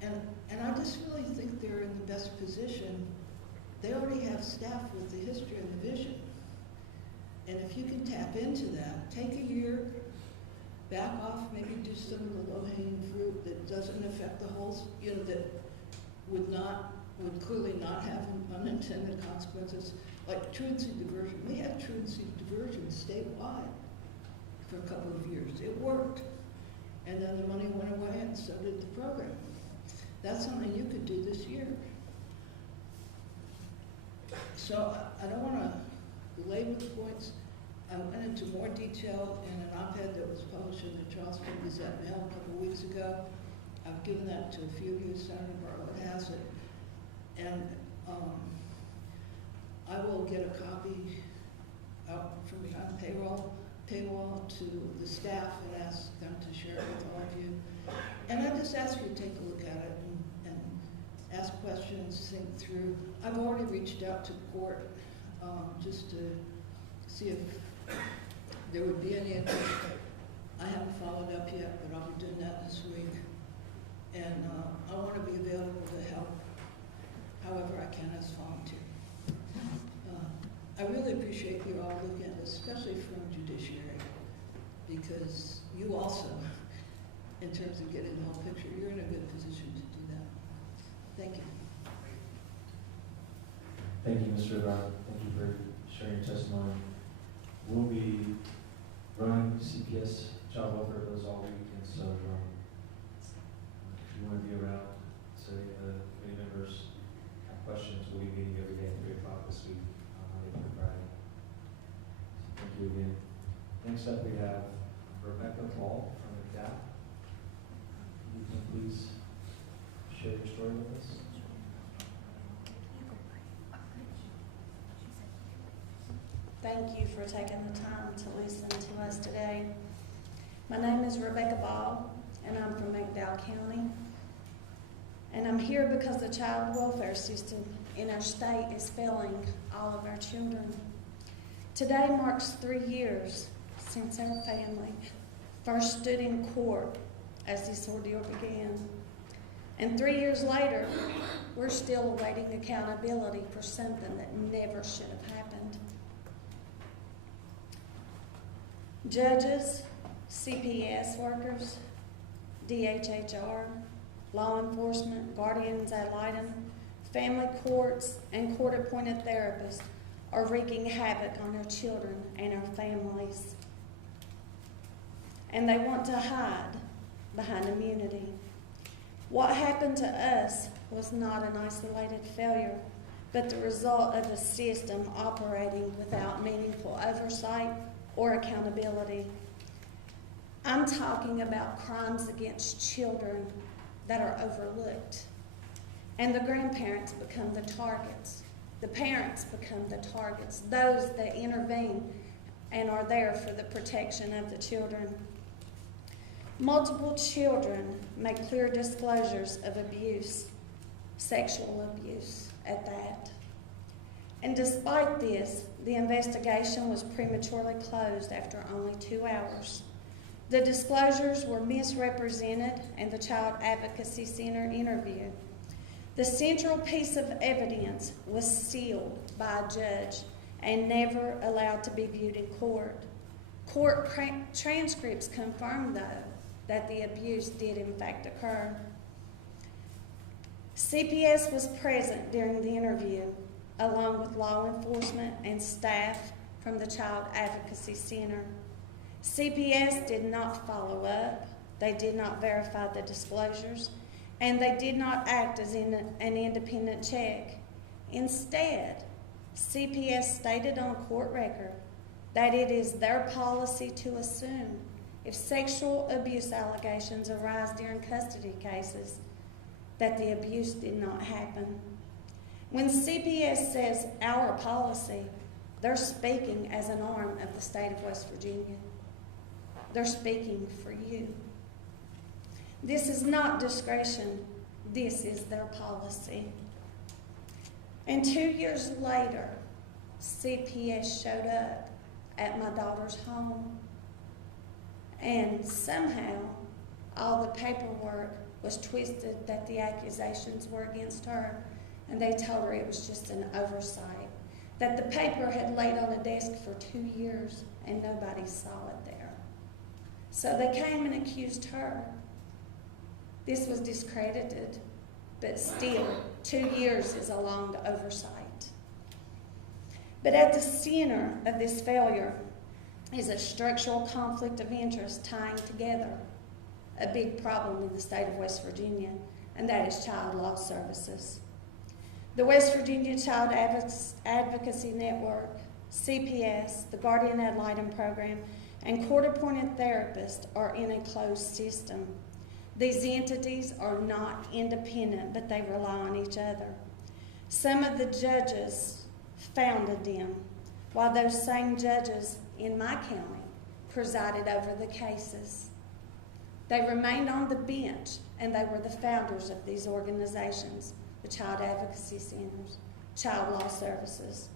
And I just really think they're in the best position. They already have staff with the history and the vision. And if you can tap into that, take a year, back off, maybe do some of the low-hanging fruit that doesn't affect the whole, that would clearly not have unintended consequences, like truancy diversion. We had truancy diversion statewide for a couple of years. It worked. And then the money went away and so did the program. That's something you could do this year. So I don't want to belabor the points. I went into more detail in an op-ed that was published in the Charleston Gazette-Mail a couple of weeks ago. I've given that to a few of you. Senator Bartlett has it. And I will get a copy out from behind the paywall to the staff and ask them to share it with all of you. And I just ask you to take a look at it and ask questions, think through. I've already reached out to the court just to see if there would be any interest. I haven't followed up yet, but I'll be doing that this week. And I want to be available to help however I because you also, in terms of getting the whole picture, you're in a good position to do that. Thank you. Thank you, Mr. Brown. Thank you for sharing your testimony. We'll be running CPS child welfare bills all week, and so if you want to be around, so the committee members have questions, we'll be meeting every day at 3 o'clock this week, Monday through Friday. So thank you again. Next up, we have Rebecca Ball from the CAP. You can please share your story with us. Thank you for taking the time to listen to us today. My name is Rebecca Ball, and I'm from McDowell County. And I'm here because the child welfare system in our state is failing all of our children. Today marks 3 years since our family first stood in court as this ordeal began. And 3 years later, we're still awaiting accountability for something that never should have happened. Judges, CPS workers, DHHR, law enforcement, guardians ad litem, family courts, and court-appointed therapists are wreaking havoc on our children and our families. And they want to hide behind immunity. What happened to us was not an isolated failure, but the result of a system operating without meaningful oversight or accountability. I'm talking about crimes against children that are overlooked. And the grandparents become the targets. The parents become the targets, those that intervene and are there for the protection of the children. Multiple children make clear disclosures of abuse, sexual abuse at that. And despite this, the investigation was prematurely closed after only 2 hours. The disclosures were misrepresented in the Child Advocacy Center interview. The central piece of evidence was sealed by a judge and never allowed to be viewed in court. Court transcripts confirmed, though, that the abuse did in fact occur. CPS was present during the interview, along with law enforcement and staff from the Child Advocacy Center. CPS did not follow up, they did not verify the disclosures, and they did not act as an independent check. Instead, CPS stated on court record that it is their policy to assume if sexual abuse allegations arise during custody cases, that the abuse did not happen. When CPS says our policy, they're speaking as an arm of the state of West Virginia. They're speaking for you. This is not discretion. This is their policy. And 2 years later, CPS showed up at my daughter's home. And somehow, all the paperwork was twisted that the accusations were against her. And they told her it was just an oversight, that the paper had laid on a desk for 2 years and nobody saw it there. So they came and accused her. This was discredited, but still, 2 years is a long oversight. But at the center of this failure is a structural conflict of interest tying together a big problem in the state of West Virginia, and that is child law services. The West Virginia Child Advocacy Network, CPS, the Guardian Ad Litem program, and court-appointed therapists are in a closed system. These entities are not independent, but they rely on each other. Some of the judges founded them, while those same judges in my county presided over the cases. They remained on the bench, and they were the founders of these organizations, the Child Advocacy Centers, Child Law Services.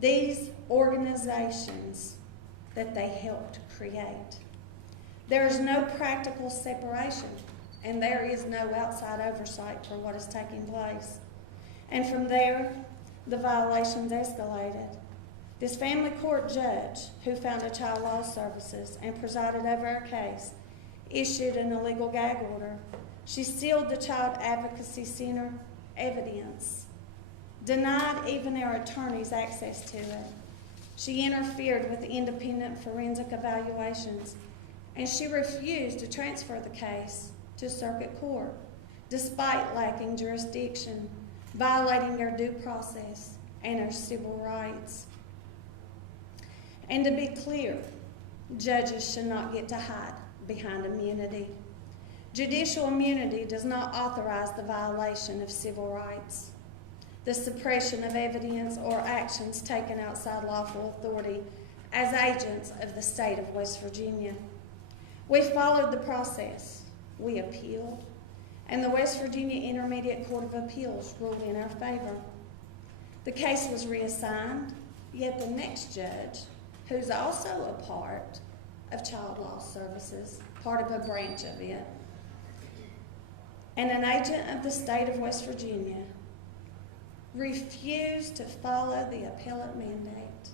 These organizations that they helped create. There is no practical separation, and there is no outside oversight for what is taking place. And from there, the violations escalated. This family court judge, who founded Child Law Services and presided over our case, issued an illegal gag order. She sealed the Child Advocacy Center evidence, denied even our attorneys access to it. She interfered with independent forensic evaluations, and she refused to transfer the case to circuit court, despite lacking jurisdiction, violating our due process and our civil rights. And to be clear, judges should not get to hide behind immunity. Judicial immunity does not authorize the violation of civil rights, the suppression of evidence, or actions taken outside lawful authority as agents of the state of West Virginia. We followed the process. We appealed, and the West Virginia Intermediate Court of Appeals ruled in our favor. The case was reassigned, yet the next judge, who's also a part of Child Law Services, part of a branch of it, and an agent of the state of West Virginia, refused to follow the appellate mandate.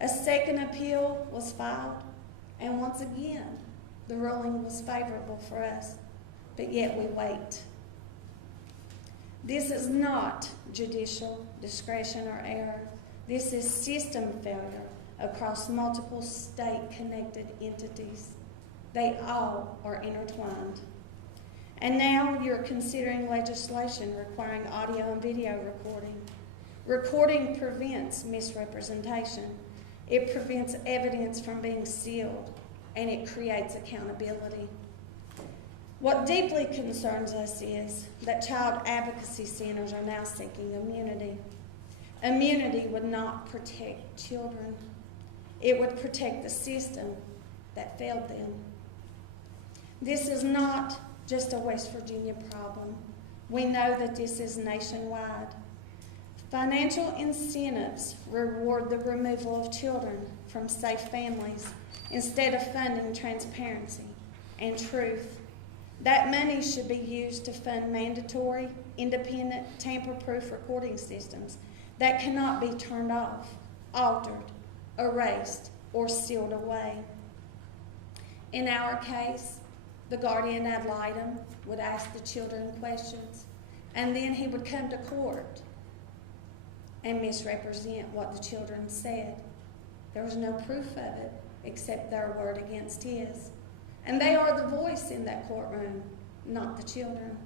A second appeal was filed, and once again, the ruling was favorable for us, but yet we wait. This is not judicial discretion or error. This is system failure across multiple state-connected entities. They all are intertwined. And now you're considering legislation requiring audio and video recording. Recording prevents misrepresentation. It prevents evidence from being sealed, and it creates accountability. What deeply concerns us is that child advocacy centers are now seeking immunity. Immunity would not protect children. It would protect the system that failed them. This is not just a West Virginia problem. We know that this is nationwide. Financial incentives reward the removal of children from safe families instead of funding transparency and truth. That money should be used to fund mandatory, independent, tamper-proof recording systems that cannot be turned off, altered, erased, or sealed away. In our case, the guardian ad litem would ask the children questions, and then he would come to court and misrepresent what the children said. There was no proof of it except their word against his. And they are the voice in that courtroom, not the children.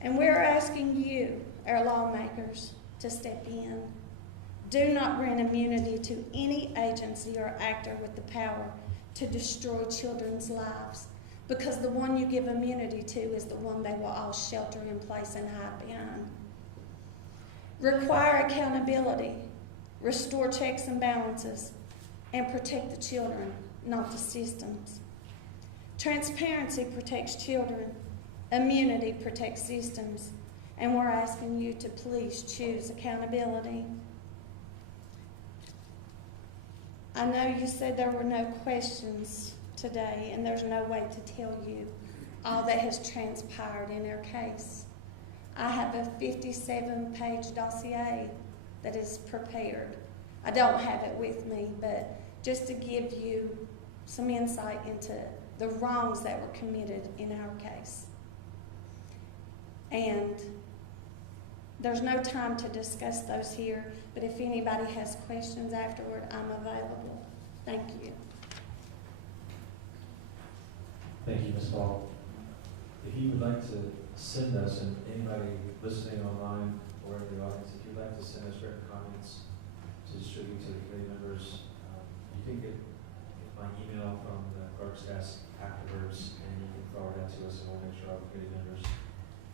And we're asking you, our lawmakers, to step in. Do not grant immunity to any agency or actor with the power to destroy children's lives, because the one you give immunity to is the one they will all shelter in place and hide behind. Require accountability, restore checks and balances, and protect the children, not the systems. Transparency protects children, immunity protects systems, and we're asking you to please choose accountability. I know you said there were no questions today, and there's no way to tell you all that has transpired in our case. I have a 57-page dossier that is prepared. I don't have it with me, but just to give you some insight into the wrongs that were committed in our case. And there's no time to discuss those here, but if anybody has questions afterward, I'm available. Thank you. Thank you, Ms. Hall. If you would like to send us, and anybody listening online or in the audience, if you'd like to send us written comments to distribute to the committee members, you can get my email from the clerk's desk afterwards, and you can forward that to us, and we'll make sure our committee members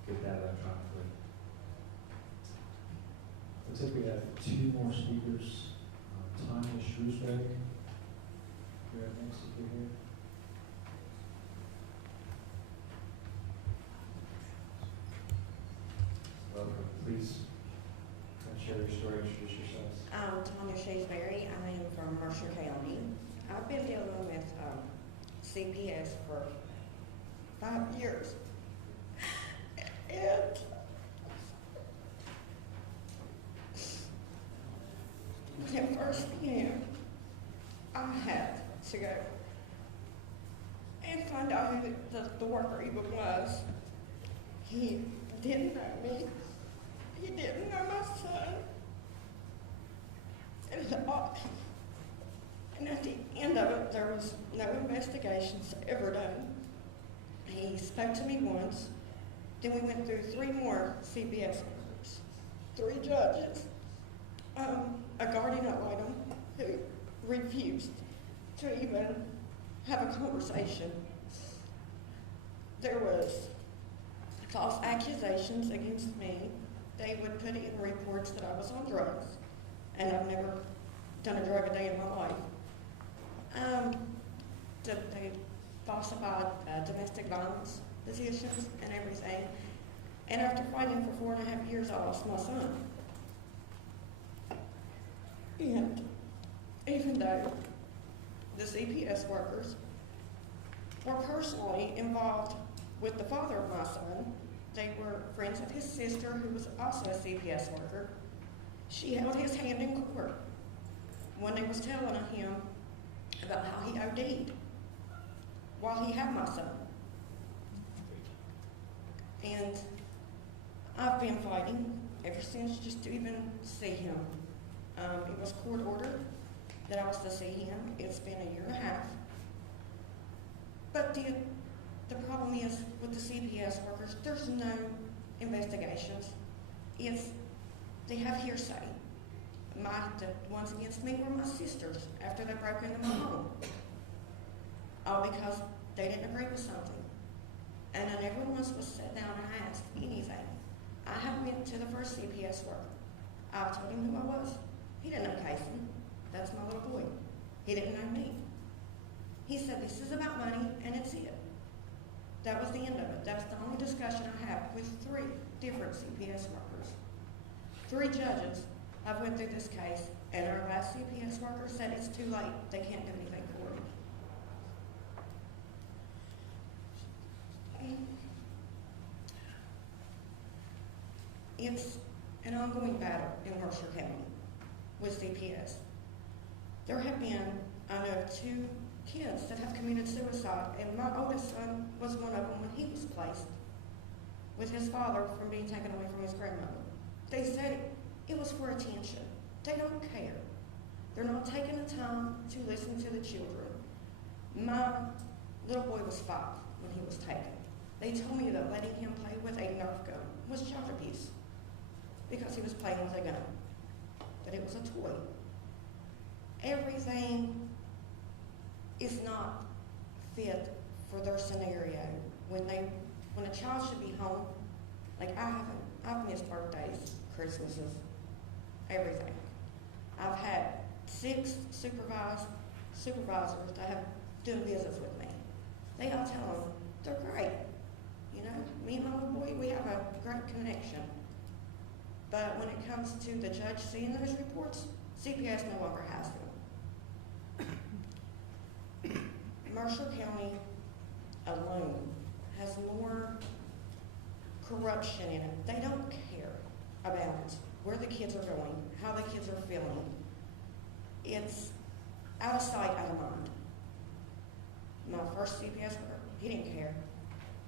get that electronically. Looks like we have two more speakers. Tanya Shrewsbury, you're up next if you're here. Welcome. Please share your story, introduce yourselves. I'm Tanya Shrewsbury. I am from Mercer County. I've been dealing with CPS for 5 years. And p.m., I had to go and find out who the worker even was. He didn't know me. He didn't know my son. And at the end of it, there was no investigations ever done. He spoke to me once. Then we went through 3 more CPS workers, 3 judges, a guardian ad litem who refused to even have a conversation. There was false accusations against me. They would put in reports that I was on drugs, and I've never done a drug a day in my life. They falsified domestic violence positions and everything. And after fighting for 4.5 years, I lost my son. And even though the CPS workers were personally involved with the father of my son, they were friends of his sister, who was also a CPS worker. She held his hand in court when they was telling him about how he OD'd while he had my son. And I've been fighting ever since just to even see him. It was court ordered that I was to see him. It's been 1.5 years. But the problem is with the CPS workers, there's no investigations. They have hearsay. The ones against me were my sisters after they broke into my home. All because they didn't agree with something. And I never once was sat down and asked anything. I have went to the first CPS worker. I told him who I was. He didn't know Casey. That's my little boy. He didn't know me. He said, this is about money, and it's it. That was the end of it. That was the only discussion I had with 3 different CPS workers. 3 judges have went through this case, and our last CPS worker said it's too late. They can't do anything for him. It's an ongoing battle in Mercer County with CPS. There have been, I know, 2 kids that have committed suicide, and my oldest son was one of them when he was placed with his father from being taken away from his grandmother. They said it was for attention. They don't care. They're not taking the time to listen to the children. My little boy was 5 when he was taken. They told me that letting him play with a Nerf gun was child abuse because he was playing with a gun, that it was a toy. Everything is not fit for their scenario. When a child should be home, like I've missed birthdays, Christmases, everything. I've had 6 supervisors that have done visits with me. They all tell them they're great. You know, me and my little boy, we have a great connection. But when it comes to the judge seeing those reports, CPS no longer has them. Mercer County alone has more corruption in it. They don't care about where the kids are going, how the kids are feeling. It's out of sight, out of mind. My first CPS worker, he didn't care.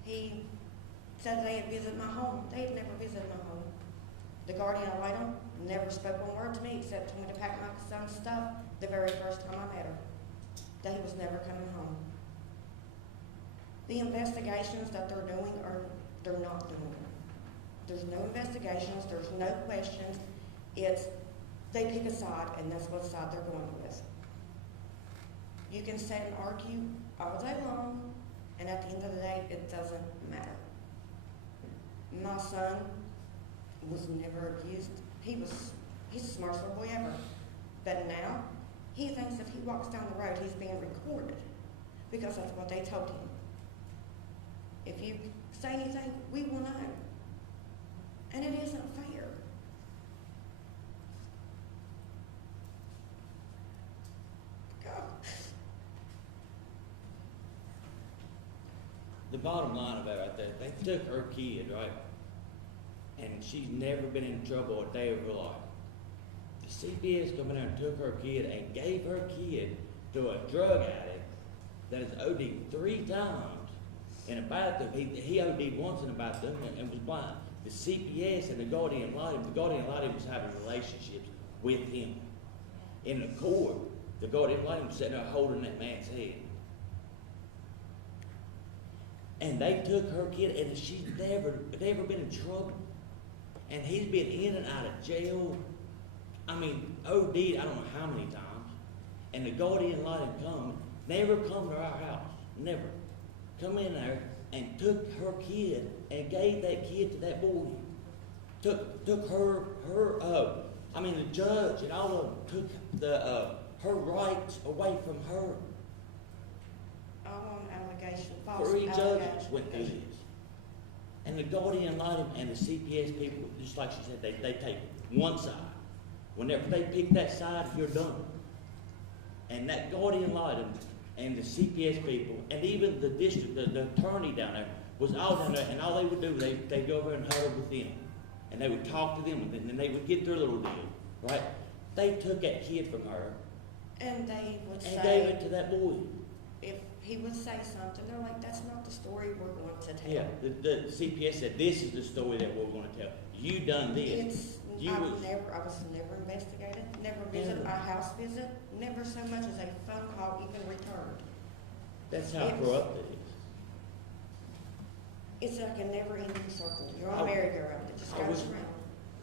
He said they had visited my home. They had never visited my home. The guardian ad litem never spoke one word to me except told me to pack my son's stuff the very first time I met her, that he was never coming home. The investigations that they're doing they're not doing. There's no investigations, there's no questions. They pick a side, and that's what side they're going with. You can sit and argue all day long, and at the end of the day, it doesn't matter. My son was never abused. He's the smartest little boy ever. But now, he thinks if he walks down the road, he's being recorded, because that's what they told him. If you say anything, we will know. And it isn't fair. God. The bottom line about it right there, they took her kid, right? And she's never been in trouble a day of her life. The CPS come in there and took her kid and gave her kid to a drug addict that has OD'd 3 times in a bathroom. He OD'd once in a bathroom and was blind. The CPS and the guardian lied him. The guardian lied him was having relationships with him. In the court, the guardian lied him was sitting there holding that man's head. And they took her kid, and she's never been in trouble. And he's been in and out of jail. I mean, OD'd I don't know how many times. And the guardian let him come, never come to our house, never. Come in there and took her kid and gave that kid to that boy. Took her, the judge and all of them took her rights away from her. All on allegation, false 3 judges allegations. went through this. And the guardian lied him, and the CPS people, just like she said, they take one side. Whenever they pick that side, you're done. And that guardian lied him, and the CPS people, and even the district, the attorney down there, was all down there, and all they would do, they'd go over and huddle with them. And they would talk to them, and then they would get their little deal, right? They took that kid from her And they would and say, gave it to that boy. if he would say something, they're like, that's not the story we're going to tell. Yeah, the CPS said, this is the story that we're going to tell. You done this. I was never investigated, never visited a house visit, never so much as a phone call even returned. That's how It was- corrupt it is. It's like a never-ending circle. You're I- on a merry-go-round, it just I goes wish- around.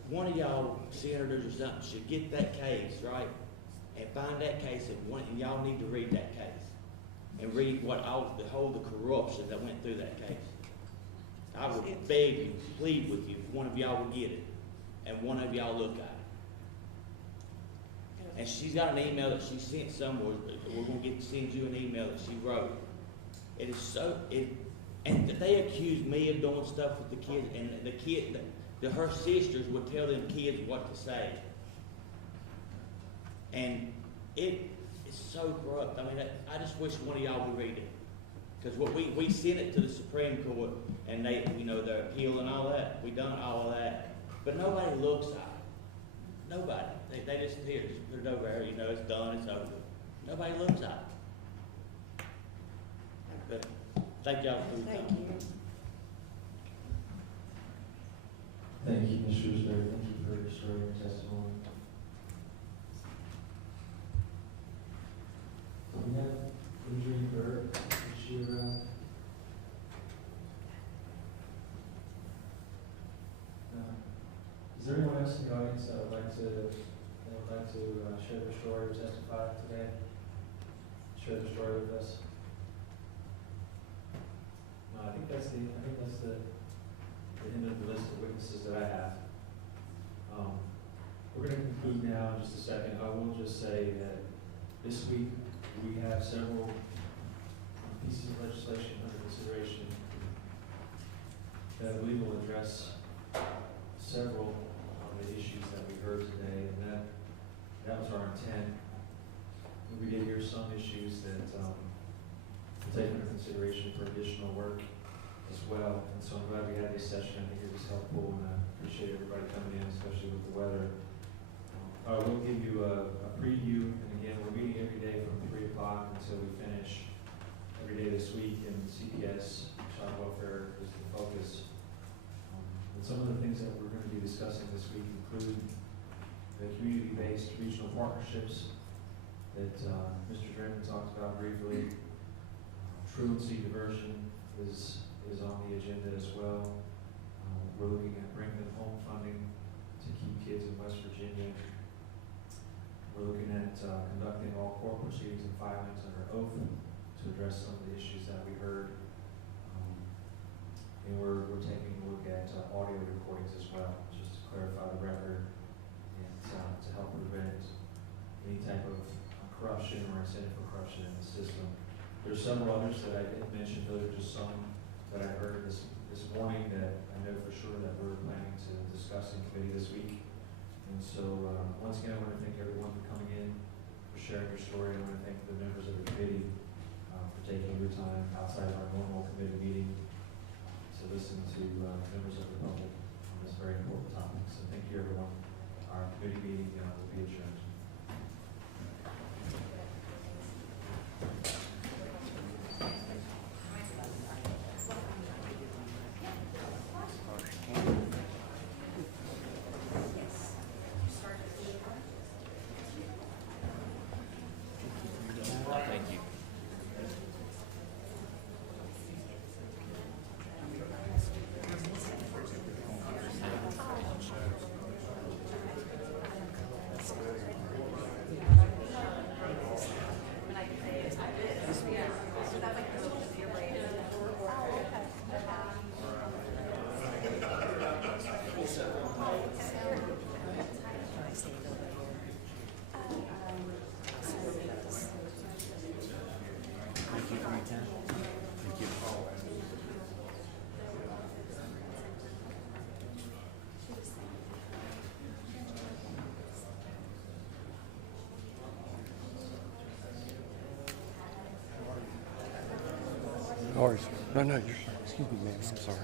One of y'all senators or something should get that case, right? And find that case and y'all need to read that case. And read the corruption that went through that case. I would beg you, plead with you, if one of y'all would get it. And one of y'all look at it. And she's got an email that she sent somewhere. We're going to send you an email that she wrote. It is so, and they accuse me of doing stuff with the kids, and her sisters would tell them kids what to say. And it is so corrupt. I mean, I just wish one of y'all would read it. Because we sent it to the Supreme Court, and they, their appeal and all that. We done all of that. But nobody looks at it. Nobody. They just put it over there, it's done, it's over. Nobody looks at it. But thank y'all for your Thank time. you. Thank you, Ms. Shrewsbury. Thank you for your story and testimony. Do we have Adrienne Burke? Is she around? No. Is there anyone else in the audience that would like to share their story or testify today? Share their story with us? No, I think that's the end of the list of witnesses that I have. We're going to conclude now in just a second. I will just say that this week we have several pieces of legislation under consideration that I believe will address several of the issues that we heard today, and that was our intent. We did hear some issues that we'll take under consideration for additional work as well. And so I'm glad we had this session. I think it was helpful, and I appreciate everybody coming in, especially with the weather. I will give you a preview, and again, we're meeting every day from 3 o'clock until we finish every day this week, and CPS, child welfare, is the focus. And some of the things that we're going to be discussing this week include the community-based regional partnerships that Mr. Drennan talked about briefly. Truancy diversion is on the agenda as well. We're looking at bringing in home funding to keep kids in West Virginia. We're looking at conducting all court proceedings and filings under oath to address some of the issues that we heard. And we're taking a look at audio recordings as well, just to clarify the record and to help prevent any type of corruption or incentive for corruption in the system. There's several others that I didn't mention. Those are just some that I heard this morning that I know for sure that we're planning to discuss in committee this week. And so, once again, I want to thank everyone for coming in, for sharing your story. I want to thank the members of the committee for taking your time outside of our normal committee meeting to listen to members of the public on this very important topic. So thank you, everyone. our committee meeting will be adjourned. Thank you. Thank you for your time. Thank you. Of course. No, you're, excuse me, ma'am, I'm sorry.